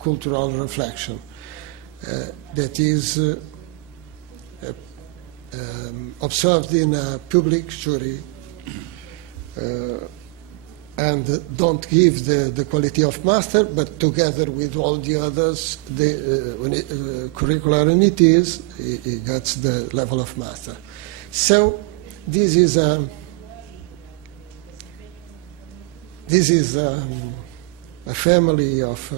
cultural reflection. That is observed in a public jury, and don't give the quality of master, but together with all the others, the curricular unities, he gets the level of master. So this is a family of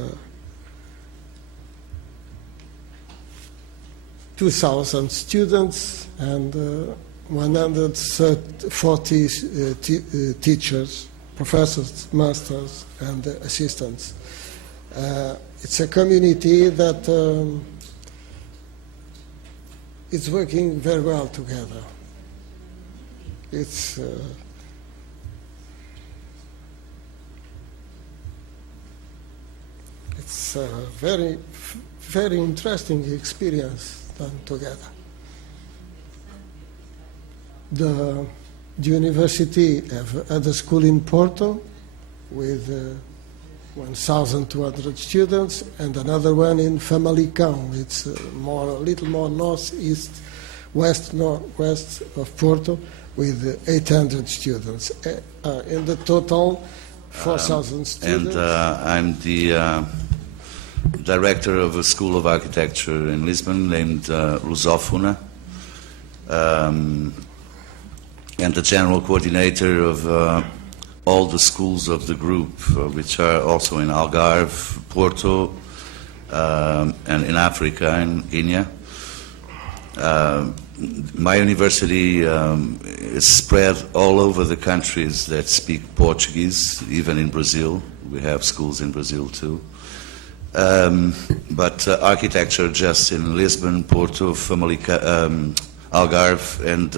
2,000 students and 140 teachers, professors, masters, and assistants. It's a community that is working very well together. It's a very, very interesting experience done together. The university had a school in Porto with 1,200 students, and another one in Famalicão. It's a little more northeast, northwest of Porto, with 800 students. In the total, 4,000 students. And I'm the director of a school of architecture in Lisbon named Lusófona, and the general coordinator of all the schools of the group, which are also in Algarve, Porto, and in Africa, in Guinea. My university is spread all over the countries that speak Portuguese, even in Brazil. We have schools in Brazil too. But architecture just in Lisbon, Porto, Algarve, and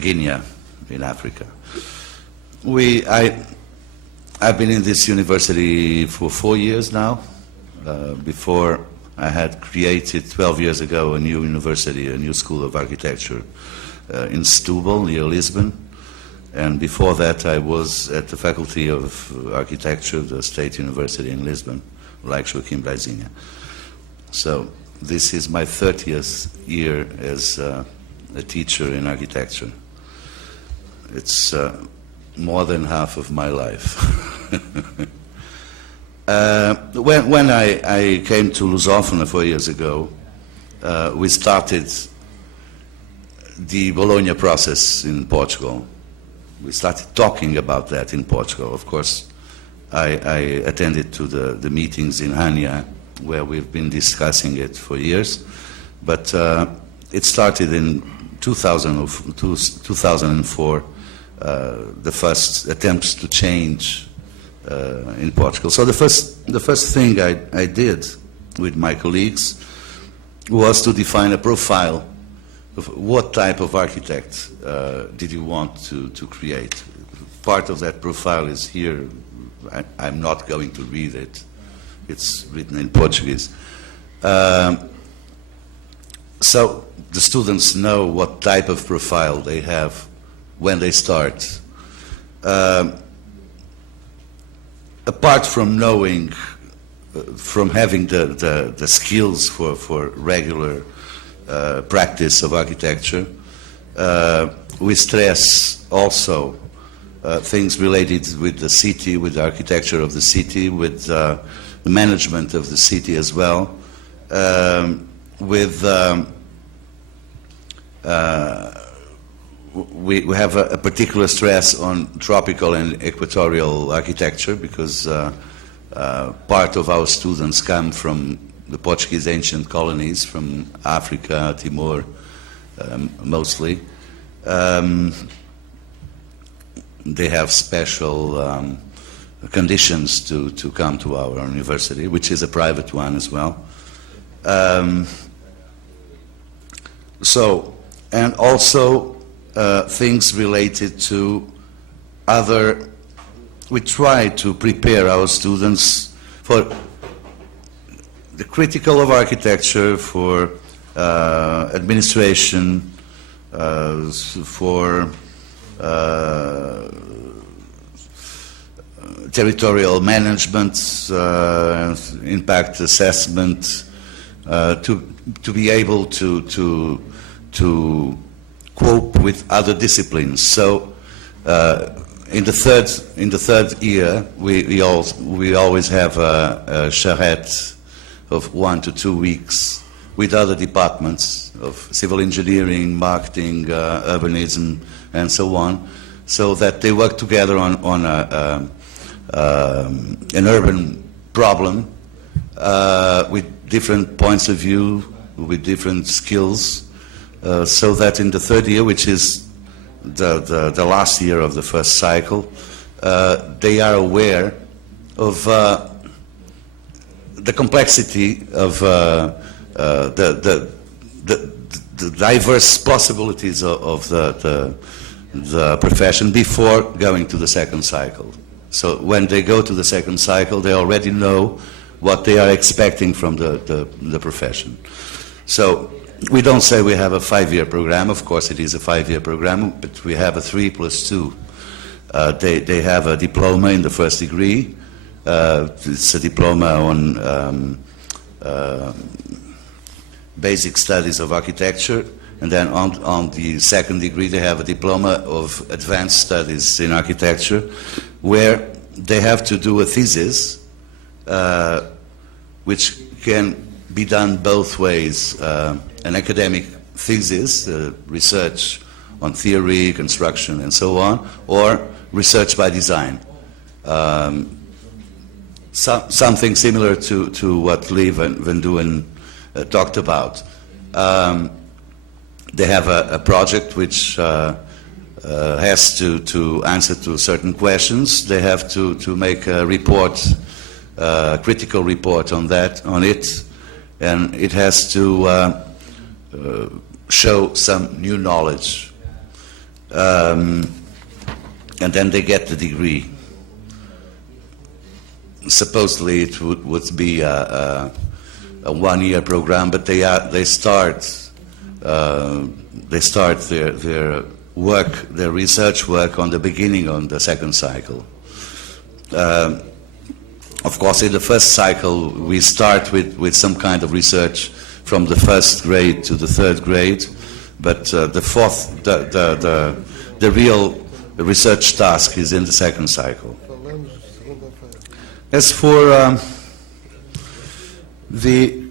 Guinea in Africa. I've been in this university for 4 years now. Before I had created 12 years ago a new university, a new school of architecture in Setúbal, near Lisbon. And before that I was at the Faculty of Architecture, the State University in Lisbon, like Joaquim Braizinha. So this is my 30th year as a teacher in architecture. It's more than half of my life. When I came to Lusófona 4 years ago, we started the Bologna process in Portugal. We started talking about that in Portugal. Of course, I attended to the meetings in Enhsa, where we've been discussing it for years. But it started in 2004, the first attempts to change in Portugal. So the first thing I did with my colleagues was to define a profile of what type of architect did you want to create. Part of that profile is here. I'm not going to read it. It's written in Portuguese. So the students know what type of profile they have when they start. Apart from knowing, from having the skills for regular practice of architecture, we stress also things related with the city, with the architecture of the city, with the management of the city as well, we have a particular stress on tropical and equatorial architecture because part of our students come from the Portuguese ancient colonies, from Africa, Timor, mostly. They have special conditions to come to our university, which is a private one as well. And also things related to other, we try to prepare our students for the critical of architecture, for administration, for territorial management, impact assessment, to be able to cope with other disciplines. So in the third year, we always have a charrette of 1 to 2 weeks with other departments of civil engineering, marketing, urbanism, and so on, so that they work together on an urban problem with different points of view, with different skills, so that in the third year, which is the last year of the first cycle, they are aware of the complexity of the diverse possibilities of the profession before going to the second cycle. So when they go to the second cycle, they already know what they are expecting from the profession. So we don't say we have a 5-year program. Of course, it is a 5-year program, but we have a 3+2. They have a diploma in the first degree. It's a diploma on basic studies of architecture, and then on the second degree they have a diploma of advanced studies in architecture, where they have to do a thesis, which can be done both ways, an academic thesis, research on theory, construction, and so on, or research by design. Something similar to what Lee Van Duyn talked about. They have a project which has to answer to certain questions. They have to make a report, a critical report on it, and it has to show some new knowledge. And then they get the degree. Supposedly it would be a 1-year program, but they start their work, their research work, on the beginning on the second cycle. Of course, in the first cycle, we start with some kind of research from the first grade to the third grade, but the real research task is in the second cycle. As for the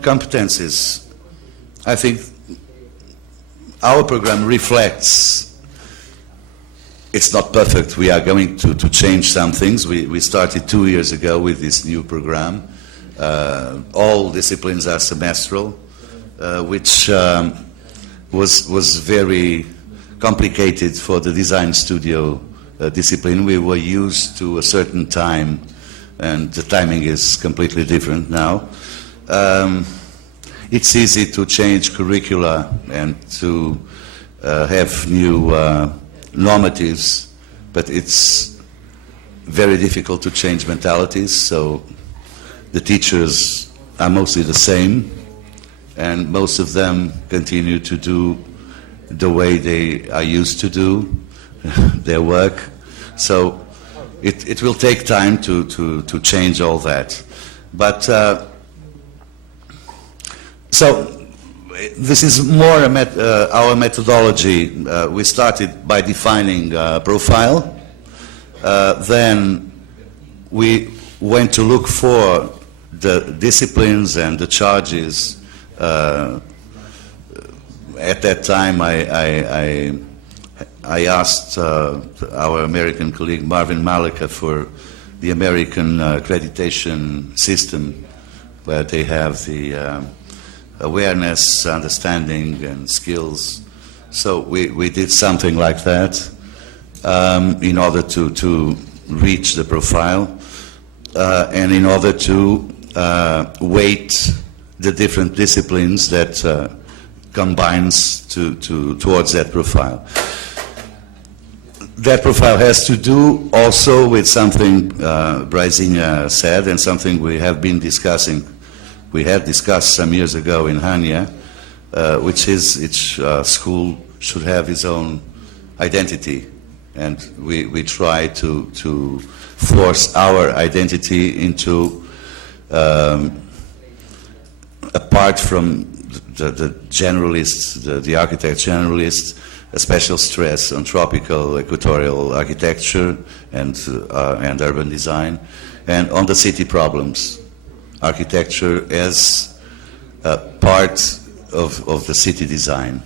competencies, I think our program reflects, it's not perfect. We are going to change some things. We started 2 years ago with this new program. All disciplines are semestral, which was very complicated for the design studio discipline. We were used to a certain time, and the timing is completely different now. It's easy to change curricula and to have new normatives, but it's very difficult to change mentalities, so the teachers are mostly the same, and most of them continue to do the way they are used to do their work. So it will take time to change all that. But so this is more our methodology. We started by defining profile. Then we went to look for the disciplines and the charges. At that time, I asked our American colleague Marvin Malika for the American accreditation system, where they have the awareness, understanding, and skills. So we did something like that in order to reach the profile and in order to weight the different disciplines that combines towards that profile. That profile has to do also with something Braizinha said and something we have been discussing. We had discussed some years ago in Enhsa, which is each school should have its own identity, and we try to force our identity into apart from the generalists, the architect generalists, a special stress on tropical equatorial architecture and urban design, and on the city problems. Architecture as part of the city design,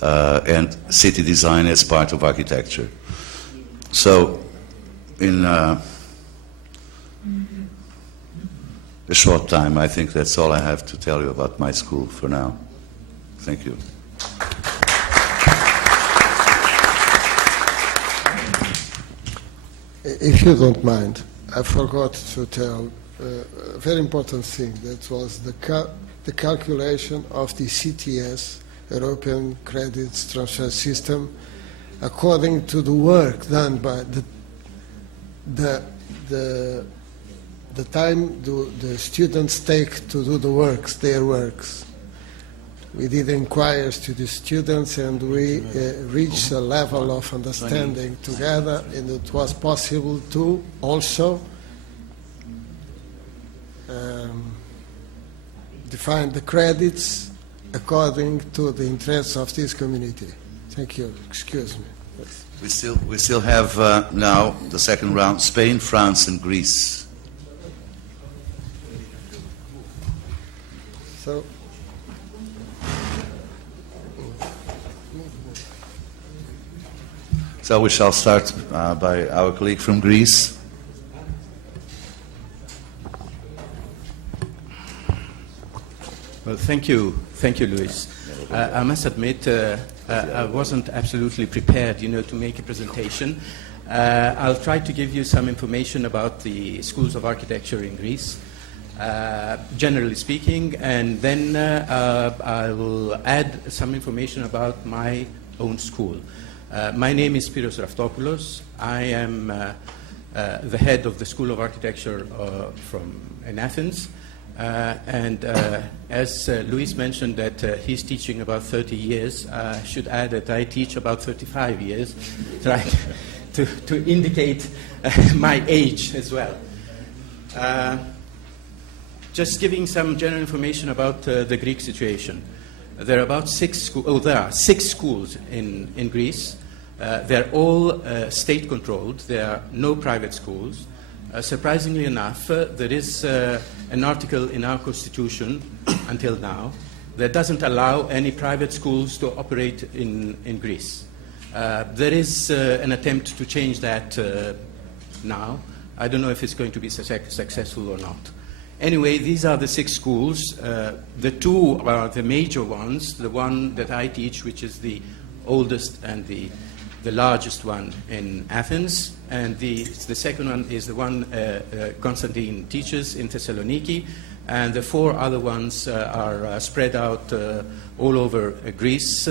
and city design as part of architecture. So, in a short time, I think that's all I have to tell you about my school for now. Thank you. If you don't mind, I forgot to tell a very important thing. That was the calculation of the CTS, European Credits Transfer System, according to the work done by the time the students take to do the works, their works. We did inquiries to the students, and we reached a level of understanding together, and it was possible to also define the credits according to the interests of this community. Thank you. Excuse me. We still have now the second round: Spain, France, and Greece. So we shall start by our colleague from Greece. Well, thank you, Luis. I must admit, I wasn't absolutely prepared, to make a presentation. I'll try to give you some information about the schools of architecture in Greece, generally speaking, and then I will add some information about my own school. My name is Spiros Raftopoulos. I am the head of the School of Architecture in Athens. And as Luis mentioned that he's teaching about 30 years, I should add that I teach about 35 years, trying to indicate my age as well. Just giving some general information about the Greek situation. There are about there are six schools in Greece. They're all state-controlled. There are no private schools. Surprisingly enough, there is an article in our constitution until now that doesn't allow any private schools to operate in Greece. There is an attempt to change that now. I don't know if it's going to be successful or not. Anyway, these are the six schools. The two are the major ones. The one that I teach, which is the oldest and the largest one in Athens, and the second one is the one Konstantin teaches in Thessaloniki, and the four other ones are spread out all over Greece,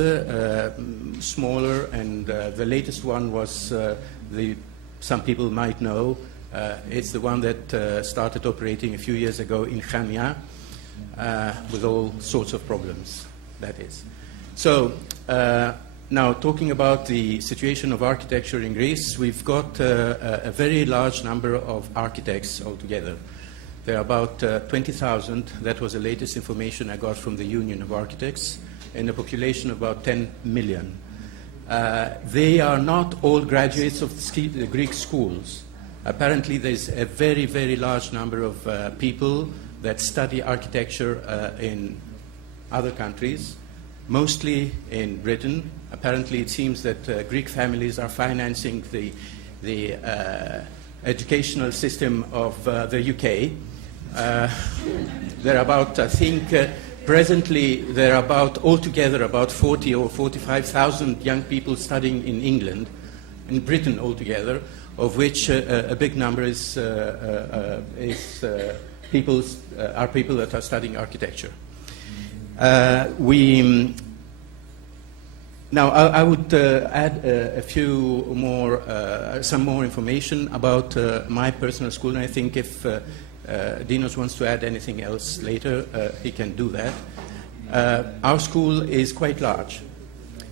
smaller, and the latest one was some people might know. It's the one that started operating a few years ago in Chania. with all sorts of problems, that is. So, now talking about the situation of architecture in Greece, we've got a very large number of architects altogether. There are about 20,000. That was the latest information I got from the Union of Architects, in a population of about 10 million. They are not all graduates of the Greek schools. Apparently, there's a very, very large number of people that study architecture in other countries, mostly in Britain. Apparently, it seems that Greek families are financing the educational system of the UK. There are about, I think, presently there are about altogether about 40 or 45,000 young people studying in England, in Britain altogether, of which a big number is people that are studying architecture. Now, I would add a few more, some more information about my personal school, and I think if Dinos wants to add anything else later, he can do that. Our school is quite large.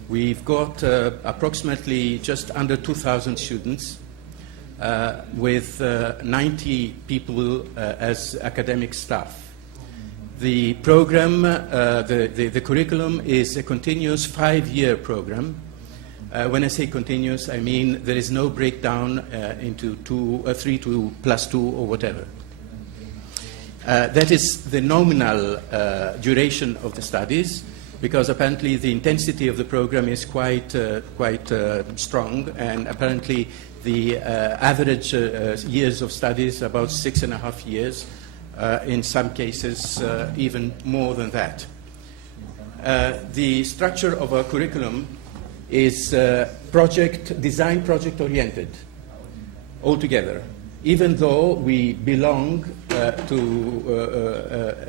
We've got approximately just under 2,000 students, with 90 people as academic staff. The program, the curriculum is a continuous 5-year program. When I say continuous, I mean there is no breakdown into 3 to plus 2 or whatever. That is the nominal duration of the studies, because apparently the intensity of the program is quite strong, and apparently the average years of studies about 6.5 years. In some cases, even more than that. The structure of our curriculum is design project oriented altogether, even though we belong to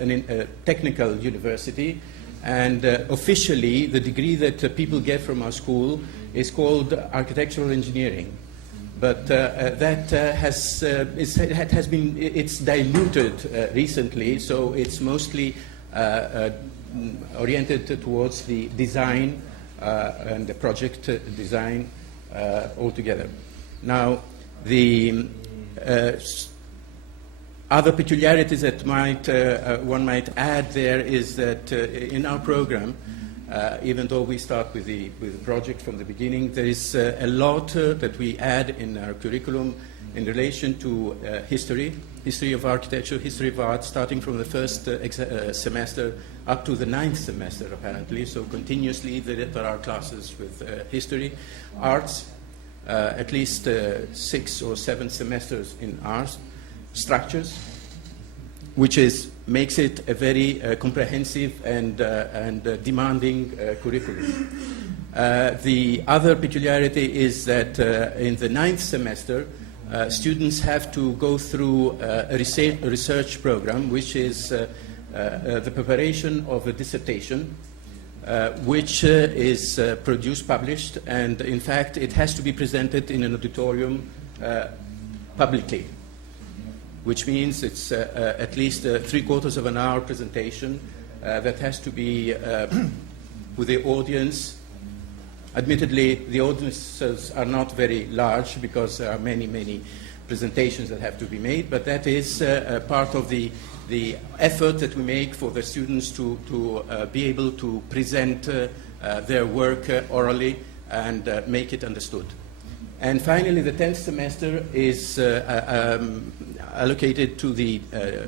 a technical university, and officially the degree that people get from our school is called architectural engineering. But it's diluted recently, so it's mostly oriented towards the design and the project design altogether. Now, the other peculiarities that one might add there is that in our program, even though we start with the project from the beginning, there is a lot that we add in our curriculum in relation to history of architecture, history of art, starting from the first semester up to the 9th semester, apparently. So continuously there are classes with history, arts, at least 6 or 7 semesters in arts, structures, which makes it a very comprehensive and demanding curriculum. The other peculiarity is that in the 9th semester, students have to go through a research program, which is the preparation of a dissertation, which is published, and in fact it has to be presented in an auditorium publicly, which means it's at least 3/4 of an hour presentation that has to be with the audience. Admittedly, the audiences are not very large because there are many, many presentations that have to be made, but that is part of the effort that we make for the students to be able to present their work orally and make it understood. And finally, the 10th semester is allocated to the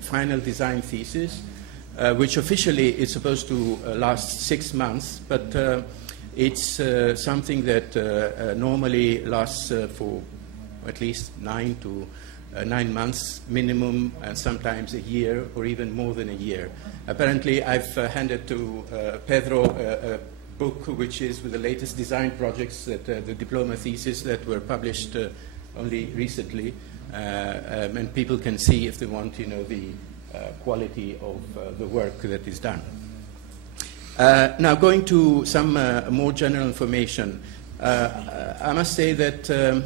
final design thesis, which officially is supposed to last 6 months, but it's something that normally lasts for at least 9 months minimum, and sometimes a year or even more than a year. Apparently, I've handed to Pedro a book which is with the latest design projects, that the diploma thesis that were published only recently, and people can see if they want, the quality of the work that is done. Now, going to some more general information, I must say that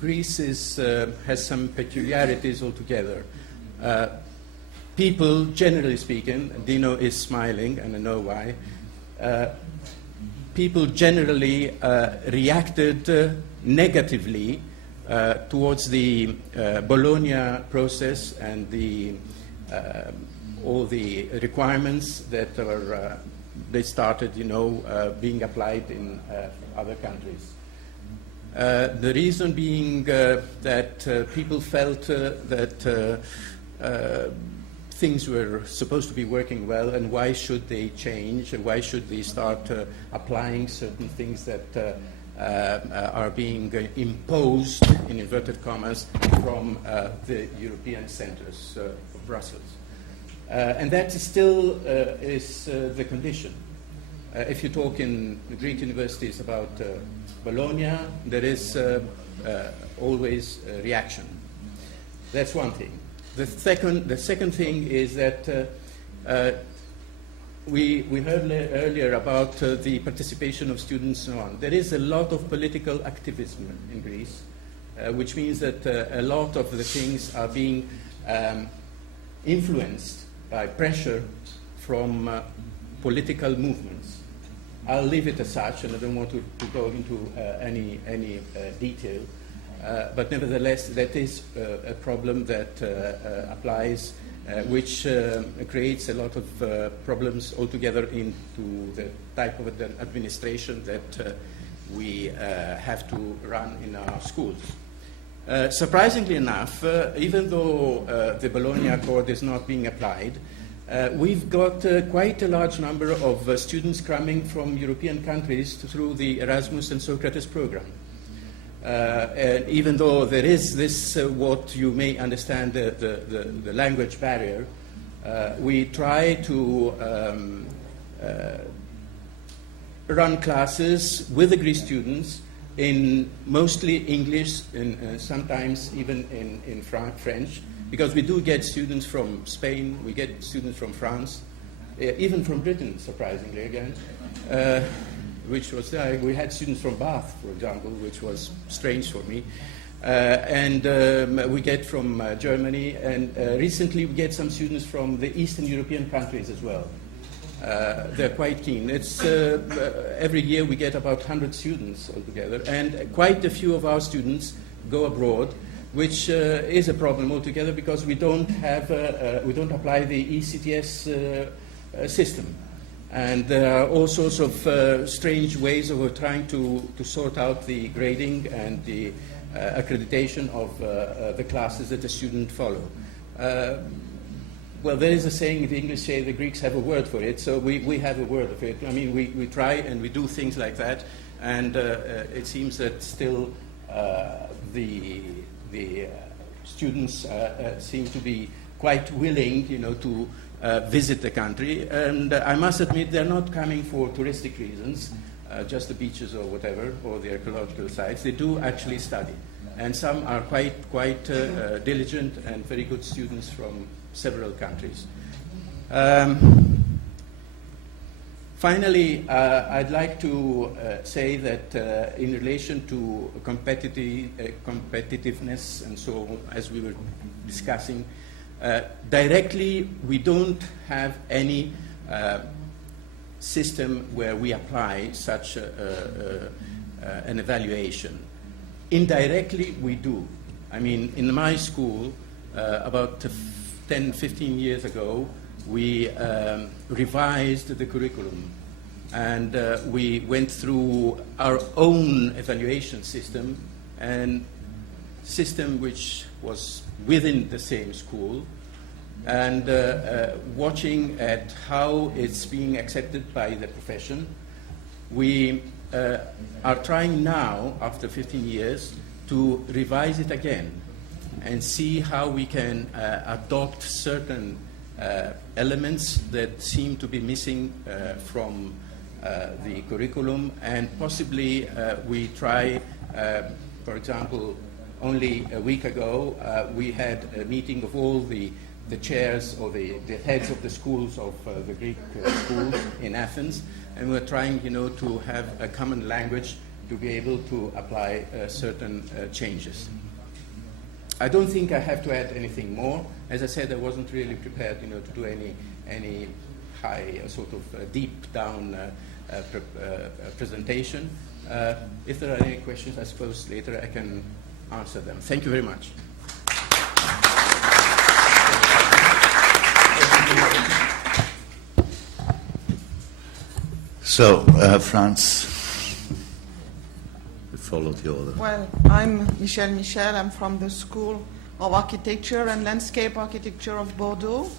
Greece has some peculiarities altogether. people, generally speaking, Dino is smiling, and I know why, people generally reacted negatively towards the Bologna process and all the requirements that they started, being applied in other countries. The reason being that people felt that things were supposed to be working well, and why should they change? Why should they start applying certain things that are being imposed, in inverted commas, from the European centers of Brussels? And that still is the condition. If you talk in the Greek universities about Bologna, there is always a reaction. That's one thing. The second thing is that we heard earlier about the participation of students and so on. There is a lot of political activism in Greece, which means that a lot of the things are being influenced by pressure from political movements. I'll leave it as such, and I don't want to go into any detail. But nevertheless, that is a problem that applies, which creates a lot of problems altogether into the type of administration that we have to run in our schools. Surprisingly enough, even though the Bologna Accord is not being applied, we've got quite a large number of students coming from European countries through the Erasmus and Socrates program. And even though there is this, what you may understand, the language barrier, we try to run classes with the Greek students in mostly English and sometimes even in French, because we do get students from Spain, we get students from France, even from Britain, surprisingly again. Which was, we had students from Bath, for example, which was strange for me. And we get from Germany, and recently we get some students from the Eastern European countries as well. They're quite keen. It's every year we get about 100 students altogether, and quite a few of our students go abroad, which is a problem altogether because we don't apply the ECTS system. And there are all sorts of strange ways of trying to sort out the grading and the accreditation of the classes that the student follow. Well, there is a saying in the English, say the Greeks have a word for it, so we have a word of it. I mean, we try and we do things like that, and it seems that still the students seem to be quite willing, to visit the country, and I must admit they're not coming for touristic reasons, just the beaches or whatever, or the archaeological sites. They do actually study, and some are quite diligent and very good students from several countries. Finally, I'd like to say that in relation to competitiveness and so on, as we were discussing, directly, we don't have any system where we apply such an evaluation. Indirectly, we do. I mean, in my school, about 10, 15 years ago, we revised the curriculum, and we went through our own evaluation system, and system which was within the same school, and watching at how it's being accepted by the profession. We are trying now, after 15 years, to revise it again and see how we can adopt certain elements that seem to be missing from the curriculum, and possibly we try, for example, only a week ago, we had a meeting of all the chairs or the heads of the schools of the Greek schools in Athens, and we're trying, to have a common language to be able to apply certain changes. I don't think I have to add anything more. As I said, I wasn't really prepared, to do any high sort of deep down presentation. If there are any questions, I suppose later I can answer them. Thank you very much. So, Franz, we followed the order. Well, I'm Michel. I'm from the School of Architecture and Landscape Architecture of Bordeaux,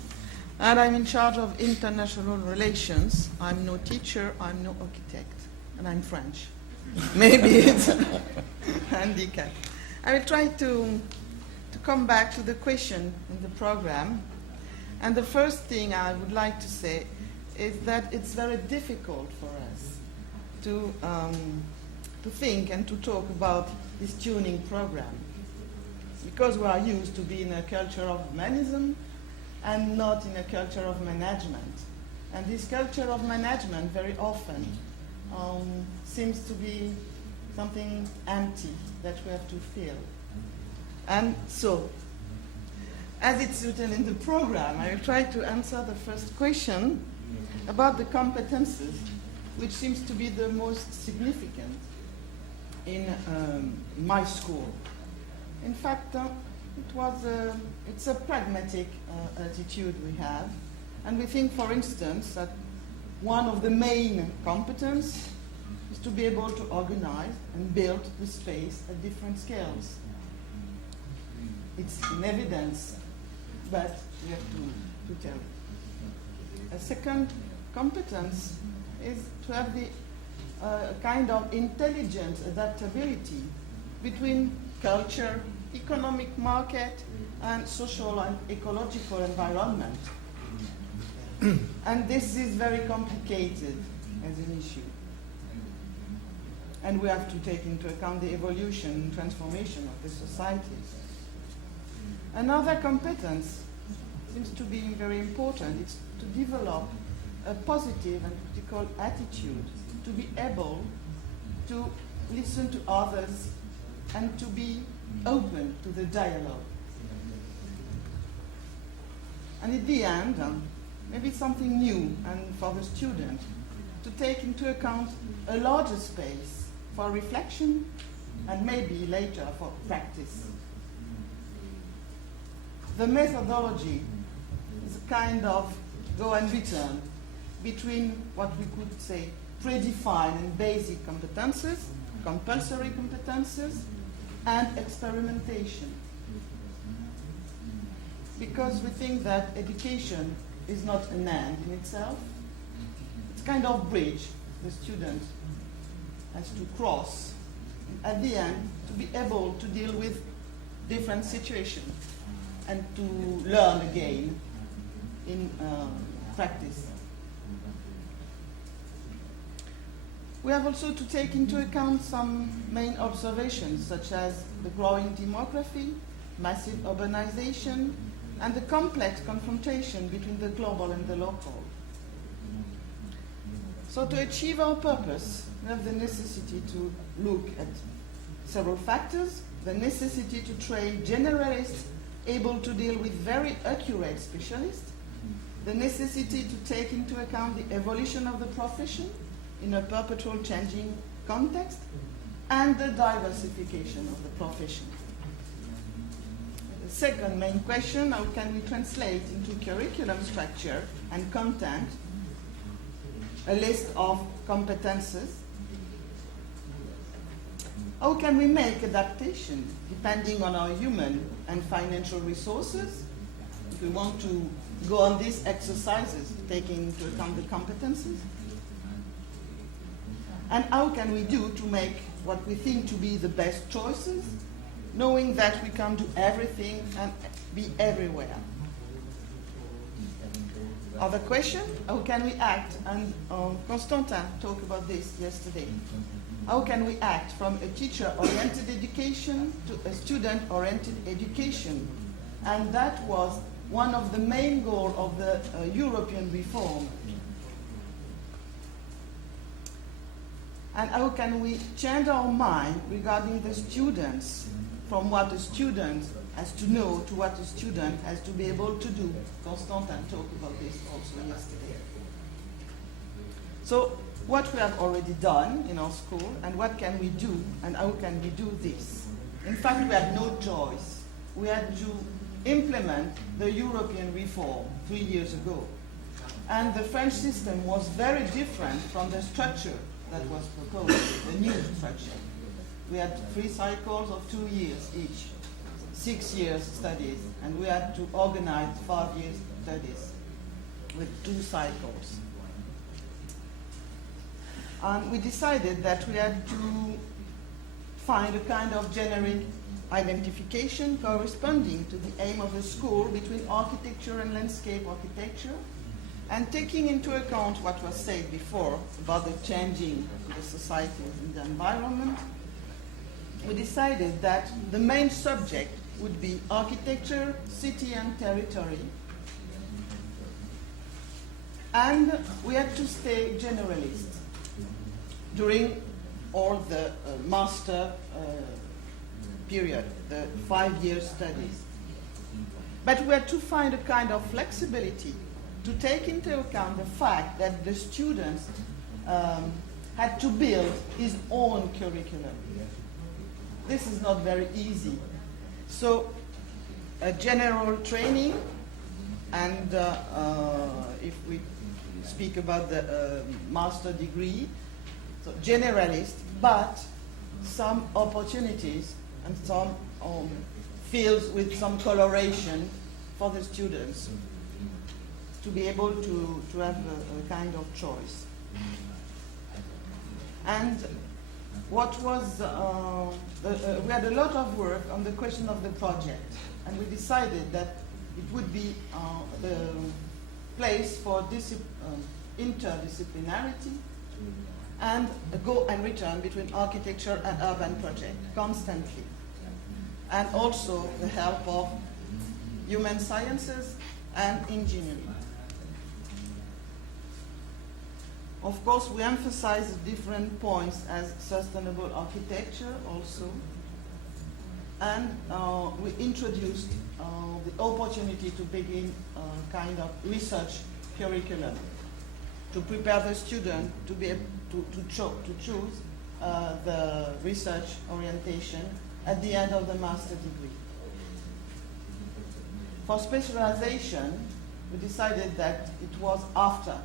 and I'm in charge of international relations. I'm no teacher, I'm no architect, and I'm French. Maybe it's a handicap. I will try to come back to the question in the program, and the first thing I would like to say is that it's very difficult for us to think and to talk about this tuning program, because we are used to be in a culture of humanism and not in a culture of management. And this culture of management very often seems to be something empty that we have to fill. And so, as it's written in the program, I will try to answer the first question about the competences, which seems to be the most significant in my school. In fact, it's a pragmatic attitude we have, and we think, for instance, that one of the main competences is to be able to organize and build the space at different scales. It's in evidence, but we have to tell it. A second competence is to have the kind of intelligent adaptability between culture, economic market, and social and ecological environment. And this is very complicated as an issue. And we have to take into account the evolution and transformation of the societies. Another competence seems to be very important. It's to develop a positive and critical attitude, to be able to listen to others and to be open to the dialogue. And at the end, maybe something new and for the student, to take into account a larger space for reflection and maybe later for practice. The methodology is a kind of go and return between what we could say predefined and basic competences, compulsory competences, and experimentation. Because we think that education is not an end in itself. It's kind of bridge the student has to cross, at the end, to be able to deal with different situations and to learn again in practice. We have also to take into account some main observations, such as the growing demography, massive urbanization, and the complex confrontation between the global and the local. So to achieve our purpose, we have the necessity to look at several factors, the necessity to train generalists able to deal with very accurate specialists, the necessity to take into account the evolution of the profession in a perpetual changing context, and the diversification of the profession. The second main question, how can we translate into curriculum structure and content a list of competences? How can we make adaptation depending on our human and financial resources? If we want to go on these exercises, taking into account the competences. And how can we do to make what we think to be the best choices, knowing that we can't do everything and be everywhere? Other question, how can we act? And Constantin talked about this yesterday. How can we act from a teacher-oriented education to a student-oriented education? And that was one of the main goals of the European reform. And how can we change our mind regarding the students from what a student has to know to what a student has to be able to do. Constantin talked about this also yesterday. So what we have already done in our school, and what can we do, and how can we do this? In fact, we had no choice. We had to implement the European reform 3 years ago. And the French system was very different from the structure that was proposed, the new structure. We had 3 cycles of 2 years each, 6 years studies, and we had to organize 5 years studies with 2 cycles. And we decided that we had to find a kind of generic identification corresponding to the aim of the school between architecture and landscape architecture, and taking into account what was said before about the changing of the society and the environment. We decided that the main subject would be architecture, city and territory, and we had to stay generalist during all the master period, the 5-year studies. But we had to find a kind of flexibility to take into account the fact that the students had to build his own curriculum. This is not very easy. So a general training, and if we speak about the master degree, so generalist, but some opportunities and some fields with some coloration for the students to be able to have a kind of choice. And what was, we had a lot of work on the question of the project, and we decided that it would be the place for interdisciplinarity and a go and return between architecture and urban project constantly. And also the help of human sciences and engineering. Of course, we emphasize different points as sustainable architecture also. And we introduced the opportunity to begin a kind of research curriculum to prepare the student to be able to choose the research orientation at the end of the master degree. For specialization, we decided that it was after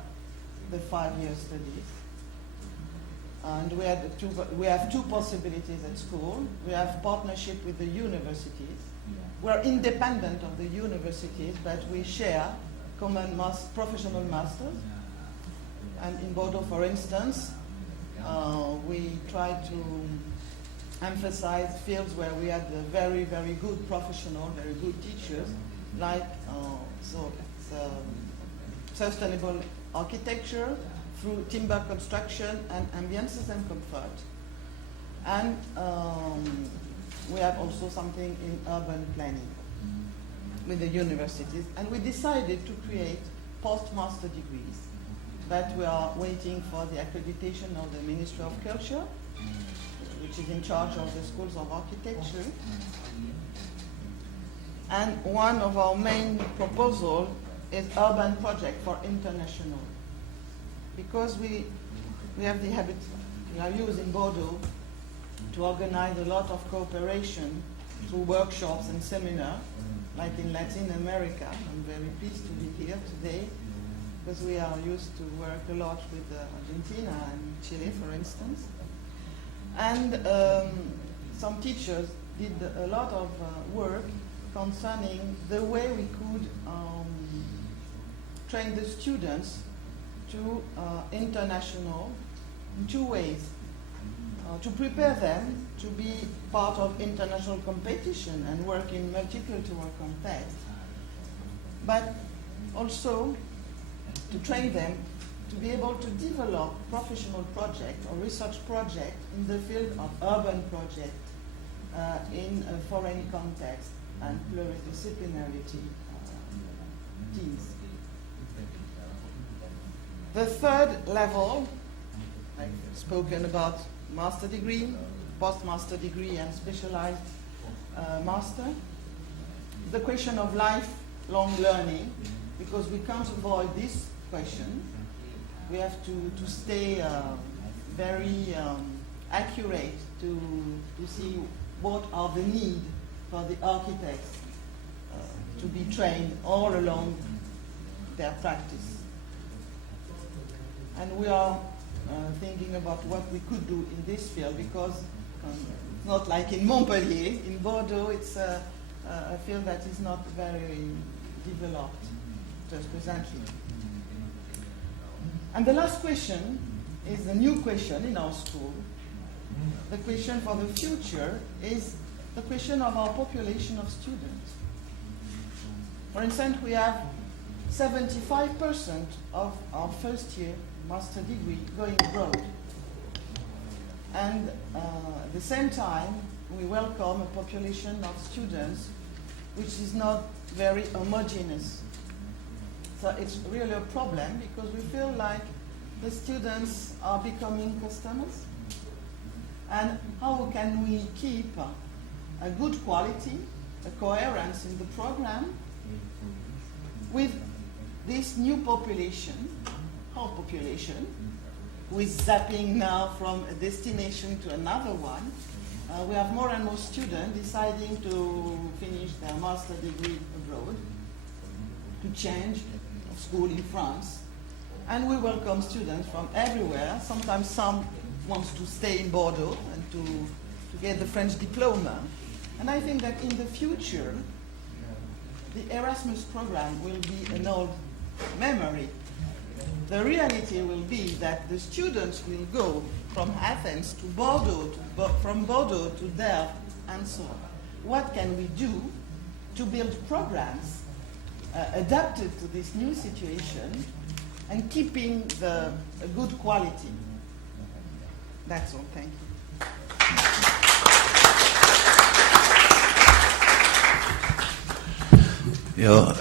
the 5-year studies. And we have 2 possibilities at school. We have partnership with the universities. We're independent of the universities, but we share common professional masters. And in Bordeaux, for instance, we try to emphasize fields where we had very, very good professional, very good teachers, like sustainable architecture through timber construction and ambiances and comfort. And we have also something in urban planning with the universities. And we decided to create postmaster degrees. But we are waiting for the accreditation of the Ministry of Culture, which is in charge of the schools of architecture. And one of our main proposals is urban project for international. Because we have the habit, we are using Bordeaux to organize a lot of cooperation through workshops and seminars, like in Latin America. I'm very pleased to be here today, because we are used to work a lot with Argentina and Chile, for instance. And some teachers did a lot of work concerning the way we could train the students to international in 2 ways. To prepare them to be part of international competition and work in multicultural context, but also to train them to be able to develop professional project or research project in the field of urban project in a foreign context and pluridisciplinarity teams. The 3rd level, I've spoken about master degree, postmaster degree and specialized master. the question of lifelong learning, because we can't avoid this question. We have to stay very accurate to see what are the needs for the architects to be trained all along their practice. And we are thinking about what we could do in this field, because it's not like in Montpellier. In Bordeaux, it's a field that is not very developed just presently. And the last question is a new question in our school. The question for the future is the question of our population of students. For instance, we have 75% of our first year master degree going abroad. And at the same time, we welcome a population of students which is not very homogeneous. So it's really a problem, because we feel like the students are becoming customers. And how can we keep a good quality, a coherence in the program with this new population, our population, who is zapping now from a destination to another one. We have more and more students deciding to finish their master degree abroad, to change of school in France. And we welcome students from everywhere. Sometimes some wants to stay in Bordeaux and to get the French diploma. And I think that in the future, the Erasmus program will be an old memory. The reality will be that the students will go from Athens to Bordeaux, from Bordeaux to Delft, and so on. What can we do to build programs adapted to this new situation and keeping a good quality? That's all. Thank you. Yo,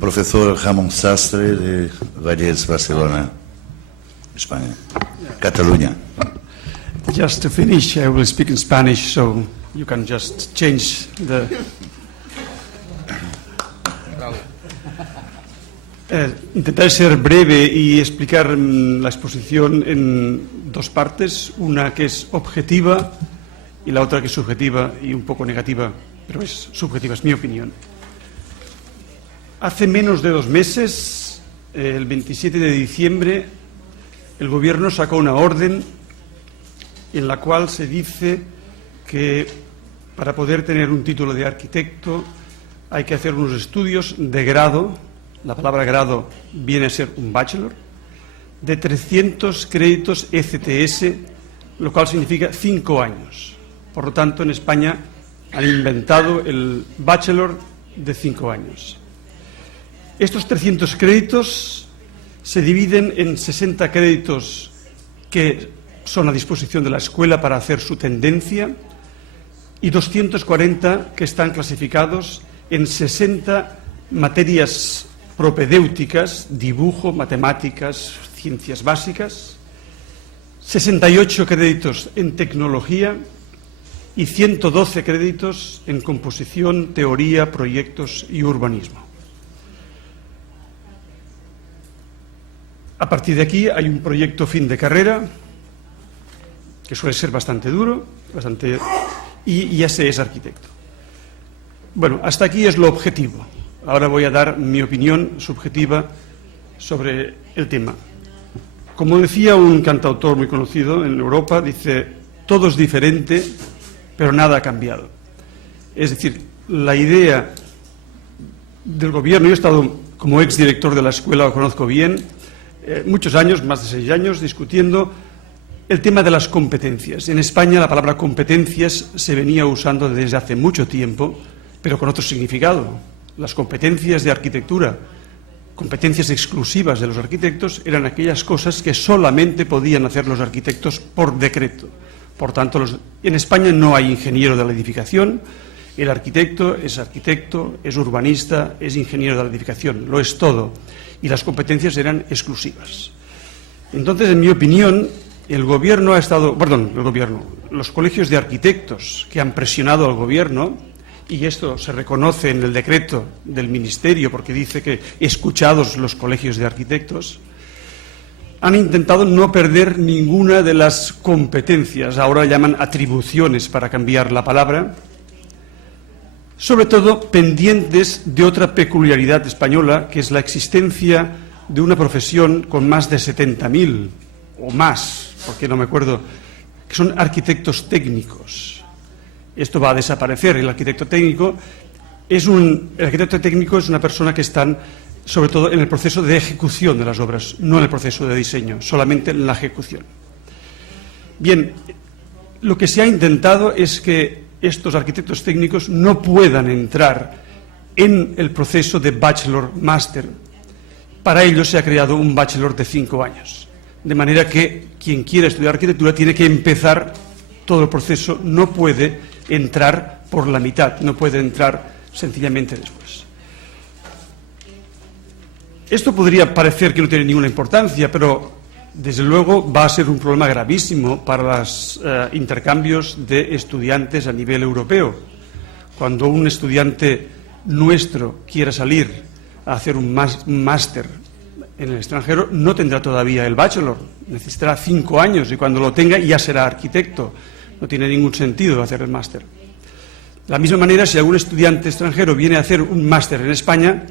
profesor Ramón Sastre de Valles, Barcelona, España, Cataluña. Just to finish, I will speak in Spanish, so you can just change the... intentaré ser breve y explicar la exposición en dos partes, una que es objetiva y la otra que es subjetiva y un poco negativa, pero es subjetiva, es mi opinión. Hace menos de 2 meses, el 27 de diciembre, el gobierno sacó una orden en la cual se dice que para poder tener un título de arquitecto hay que hacer unos estudios de grado, la palabra grado viene a ser un bachelor, de 300 créditos ECTS, lo cual significa 5 años. Por lo tanto, en España han inventado el bachelor de 5 años. Estos 300 créditos se dividen en 60 créditos que son a disposición de la escuela para hacer su tendencia y 240 que están clasificados en 60 materias propedéuticas, dibujo, matemáticas, ciencias básicas, 68 créditos en tecnología y 112 créditos en composición, teoría, proyectos y urbanismo. A partir de aquí hay un proyecto fin de carrera que suele ser bastante duro, y ya se es arquitecto. Bueno, hasta aquí es lo objetivo. Ahora voy a dar mi opinión subjetiva sobre el tema. Como decía un cantautor muy conocido en Europa, dice, todo es diferente, pero nada ha cambiado. Es decir, la idea del gobierno, yo he estado como exdirector de la escuela, lo conozco bien, muchos años, más de 6 años, discutiendo el tema de las competencias. En España la palabra competencias se venía usando desde hace mucho tiempo, pero con otro significado. Las competencias de arquitectura, competencias exclusivas de los arquitectos, eran aquellas cosas que solamente podían hacer los arquitectos por decreto. Por tanto, en España no hay ingeniero de la edificación. El arquitecto, es urbanista, es ingeniero de la edificación, lo es todo. Y las competencias eran exclusivas. Entonces, en mi opinión, los colegios de arquitectos que han presionado al gobierno y esto se reconoce en el decreto del Ministerio porque dice que escuchados los colegios de arquitectos, han intentado no perder ninguna de las competencias, ahora llaman atribuciones para cambiar la palabra, sobre todo pendientes de otra peculiaridad española, que es la existencia de una profesión con más de 70.000 o más, porque no me acuerdo, que son arquitectos técnicos. Esto va a desaparecer. El arquitecto técnico es una persona que está sobre todo en el proceso de ejecución de las obras, no en el proceso de diseño, solamente en la ejecución. Bien, lo que se ha intentado es que estos arquitectos técnicos no puedan entrar en el proceso de bachelor-máster. Para ello se ha creado un bachelor de 5 años, de manera que quien quiera estudiar arquitectura tiene que empezar todo el proceso, no puede entrar por la mitad, no puede entrar sencillamente después. Esto podría parecer que no tiene ninguna importancia, pero desde luego va a ser un problema gravísimo para los intercambios de estudiantes a nivel europeo. Cuando un estudiante nuestro quiera salir a hacer un máster en el extranjero, no tendrá todavía el bachelor, necesitará 5 años y cuando lo tenga ya será arquitecto. No tiene ningún sentido hacer el máster. De la misma manera, si algún estudiante extranjero viene a hacer un máster en España,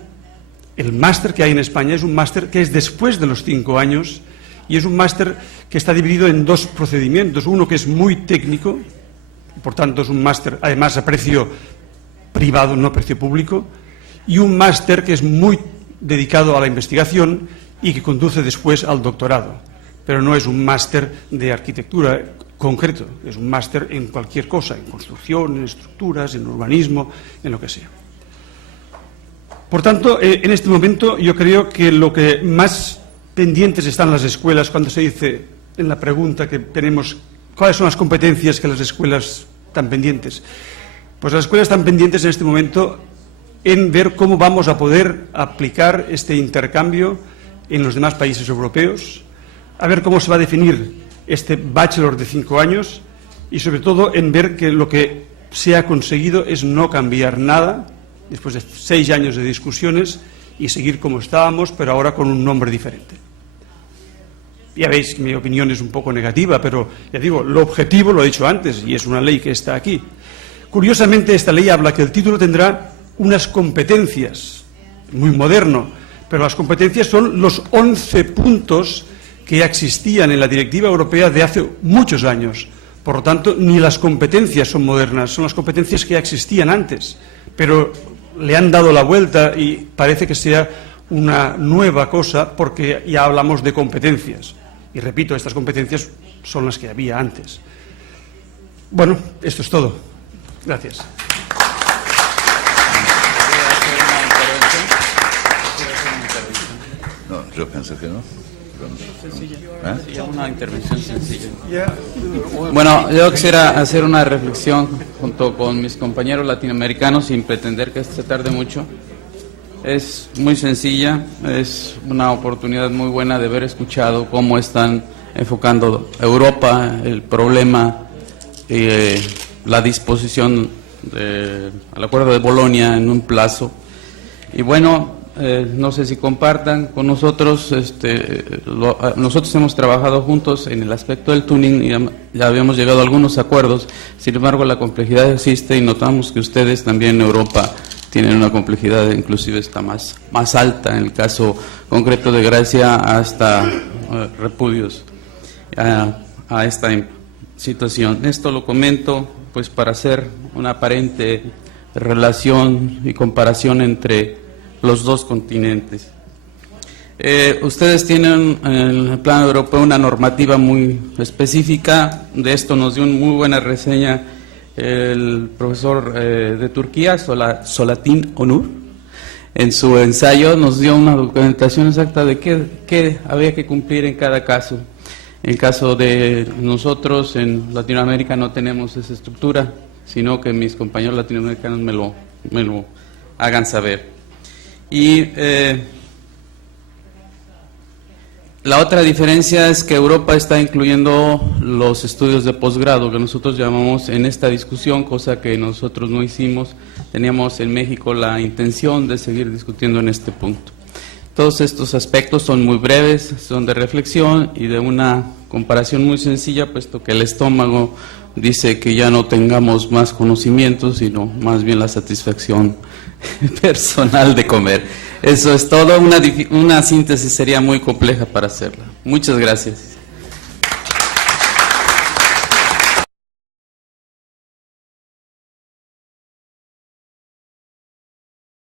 el máster que hay en España es un máster que es después de los 5 años y es un máster que está dividido en 2 procedimientos. Uno que es muy técnico, por tanto es un máster además a precio privado, no a precio público, y un máster que es muy dedicado a la investigación y que conduce después al doctorado. Pero no es un máster de arquitectura concreto, es un máster en cualquier cosa, en construcción, en estructuras, en urbanismo, en lo que sea. Por tanto, en este momento yo creo que lo que más pendientes están las escuelas cuando se dice en la pregunta que tenemos cuáles son las competencias que las escuelas están pendientes. Pues las escuelas están pendientes en este momento en ver cómo vamos a poder aplicar este intercambio en los demás países europeos, a ver cómo se va a definir este bachelor de 5 años y sobre todo en ver que lo que se ha conseguido es no cambiar nada después de 6 años de discusiones y seguir como estábamos, pero ahora con un nombre diferente. Ya veis que mi opinión es un poco negativa, pero ya digo, lo objetivo lo he dicho antes y es una ley que está aquí. Curiosamente, esta ley habla que el título tendrá unas competencias, muy moderno, pero las competencias son los 11 puntos que ya existían en la Directiva Europea de hace muchos años. Por lo tanto, ni las competencias son modernas, son las competencias que ya existían antes, pero le han dado la vuelta y parece que sea una nueva cosa porque ya hablamos de competencias. Y repito, estas competencias son las que había antes. Bueno, esto es todo. Gracias. No, yo pienso que no. Una intervención sencilla. Bueno, yo quisiera hacer una reflexión junto con mis compañeros latinoamericanos sin pretender que se tarde mucho. Es muy sencilla, es una oportunidad muy buena de haber escuchado cómo están enfocando Europa, el problema, la disposición al acuerdo de Bolonia en un plazo. Y bueno, no sé si compartan con nosotros, nosotros hemos trabajado juntos en el aspecto del tuning y ya habíamos llegado a algunos acuerdos, sin embargo la complejidad existe y notamos que ustedes también en Europa tienen una complejidad, inclusive está más alta, en el caso concreto de Grecia hasta repudios a esta situación. Esto lo comento pues para hacer una aparente relación y comparación entre los dos continentes. Ustedes tienen en el plano europeo una normativa muy específica, de esto nos dio una muy buena reseña el profesor de Turquía, Solatin Onur, en su ensayo nos dio una documentación exacta de qué había que cumplir en cada caso. En el caso de nosotros en Latinoamérica no tenemos esa estructura, sino que mis compañeros latinoamericanos me lo hagan saber. Y La otra diferencia es que Europa está incluyendo los estudios de posgrado, que nosotros llamamos en esta discusión, cosa que nosotros no hicimos. Teníamos en México la intención de seguir discutiendo en este punto. Todos estos aspectos son muy breves, son de reflexión y de una comparación muy sencilla, puesto que el estómago dice que ya no tengamos más conocimientos, sino más bien la satisfacción personal de comer. Eso es todo, una síntesis sería muy compleja para hacerla. Muchas gracias.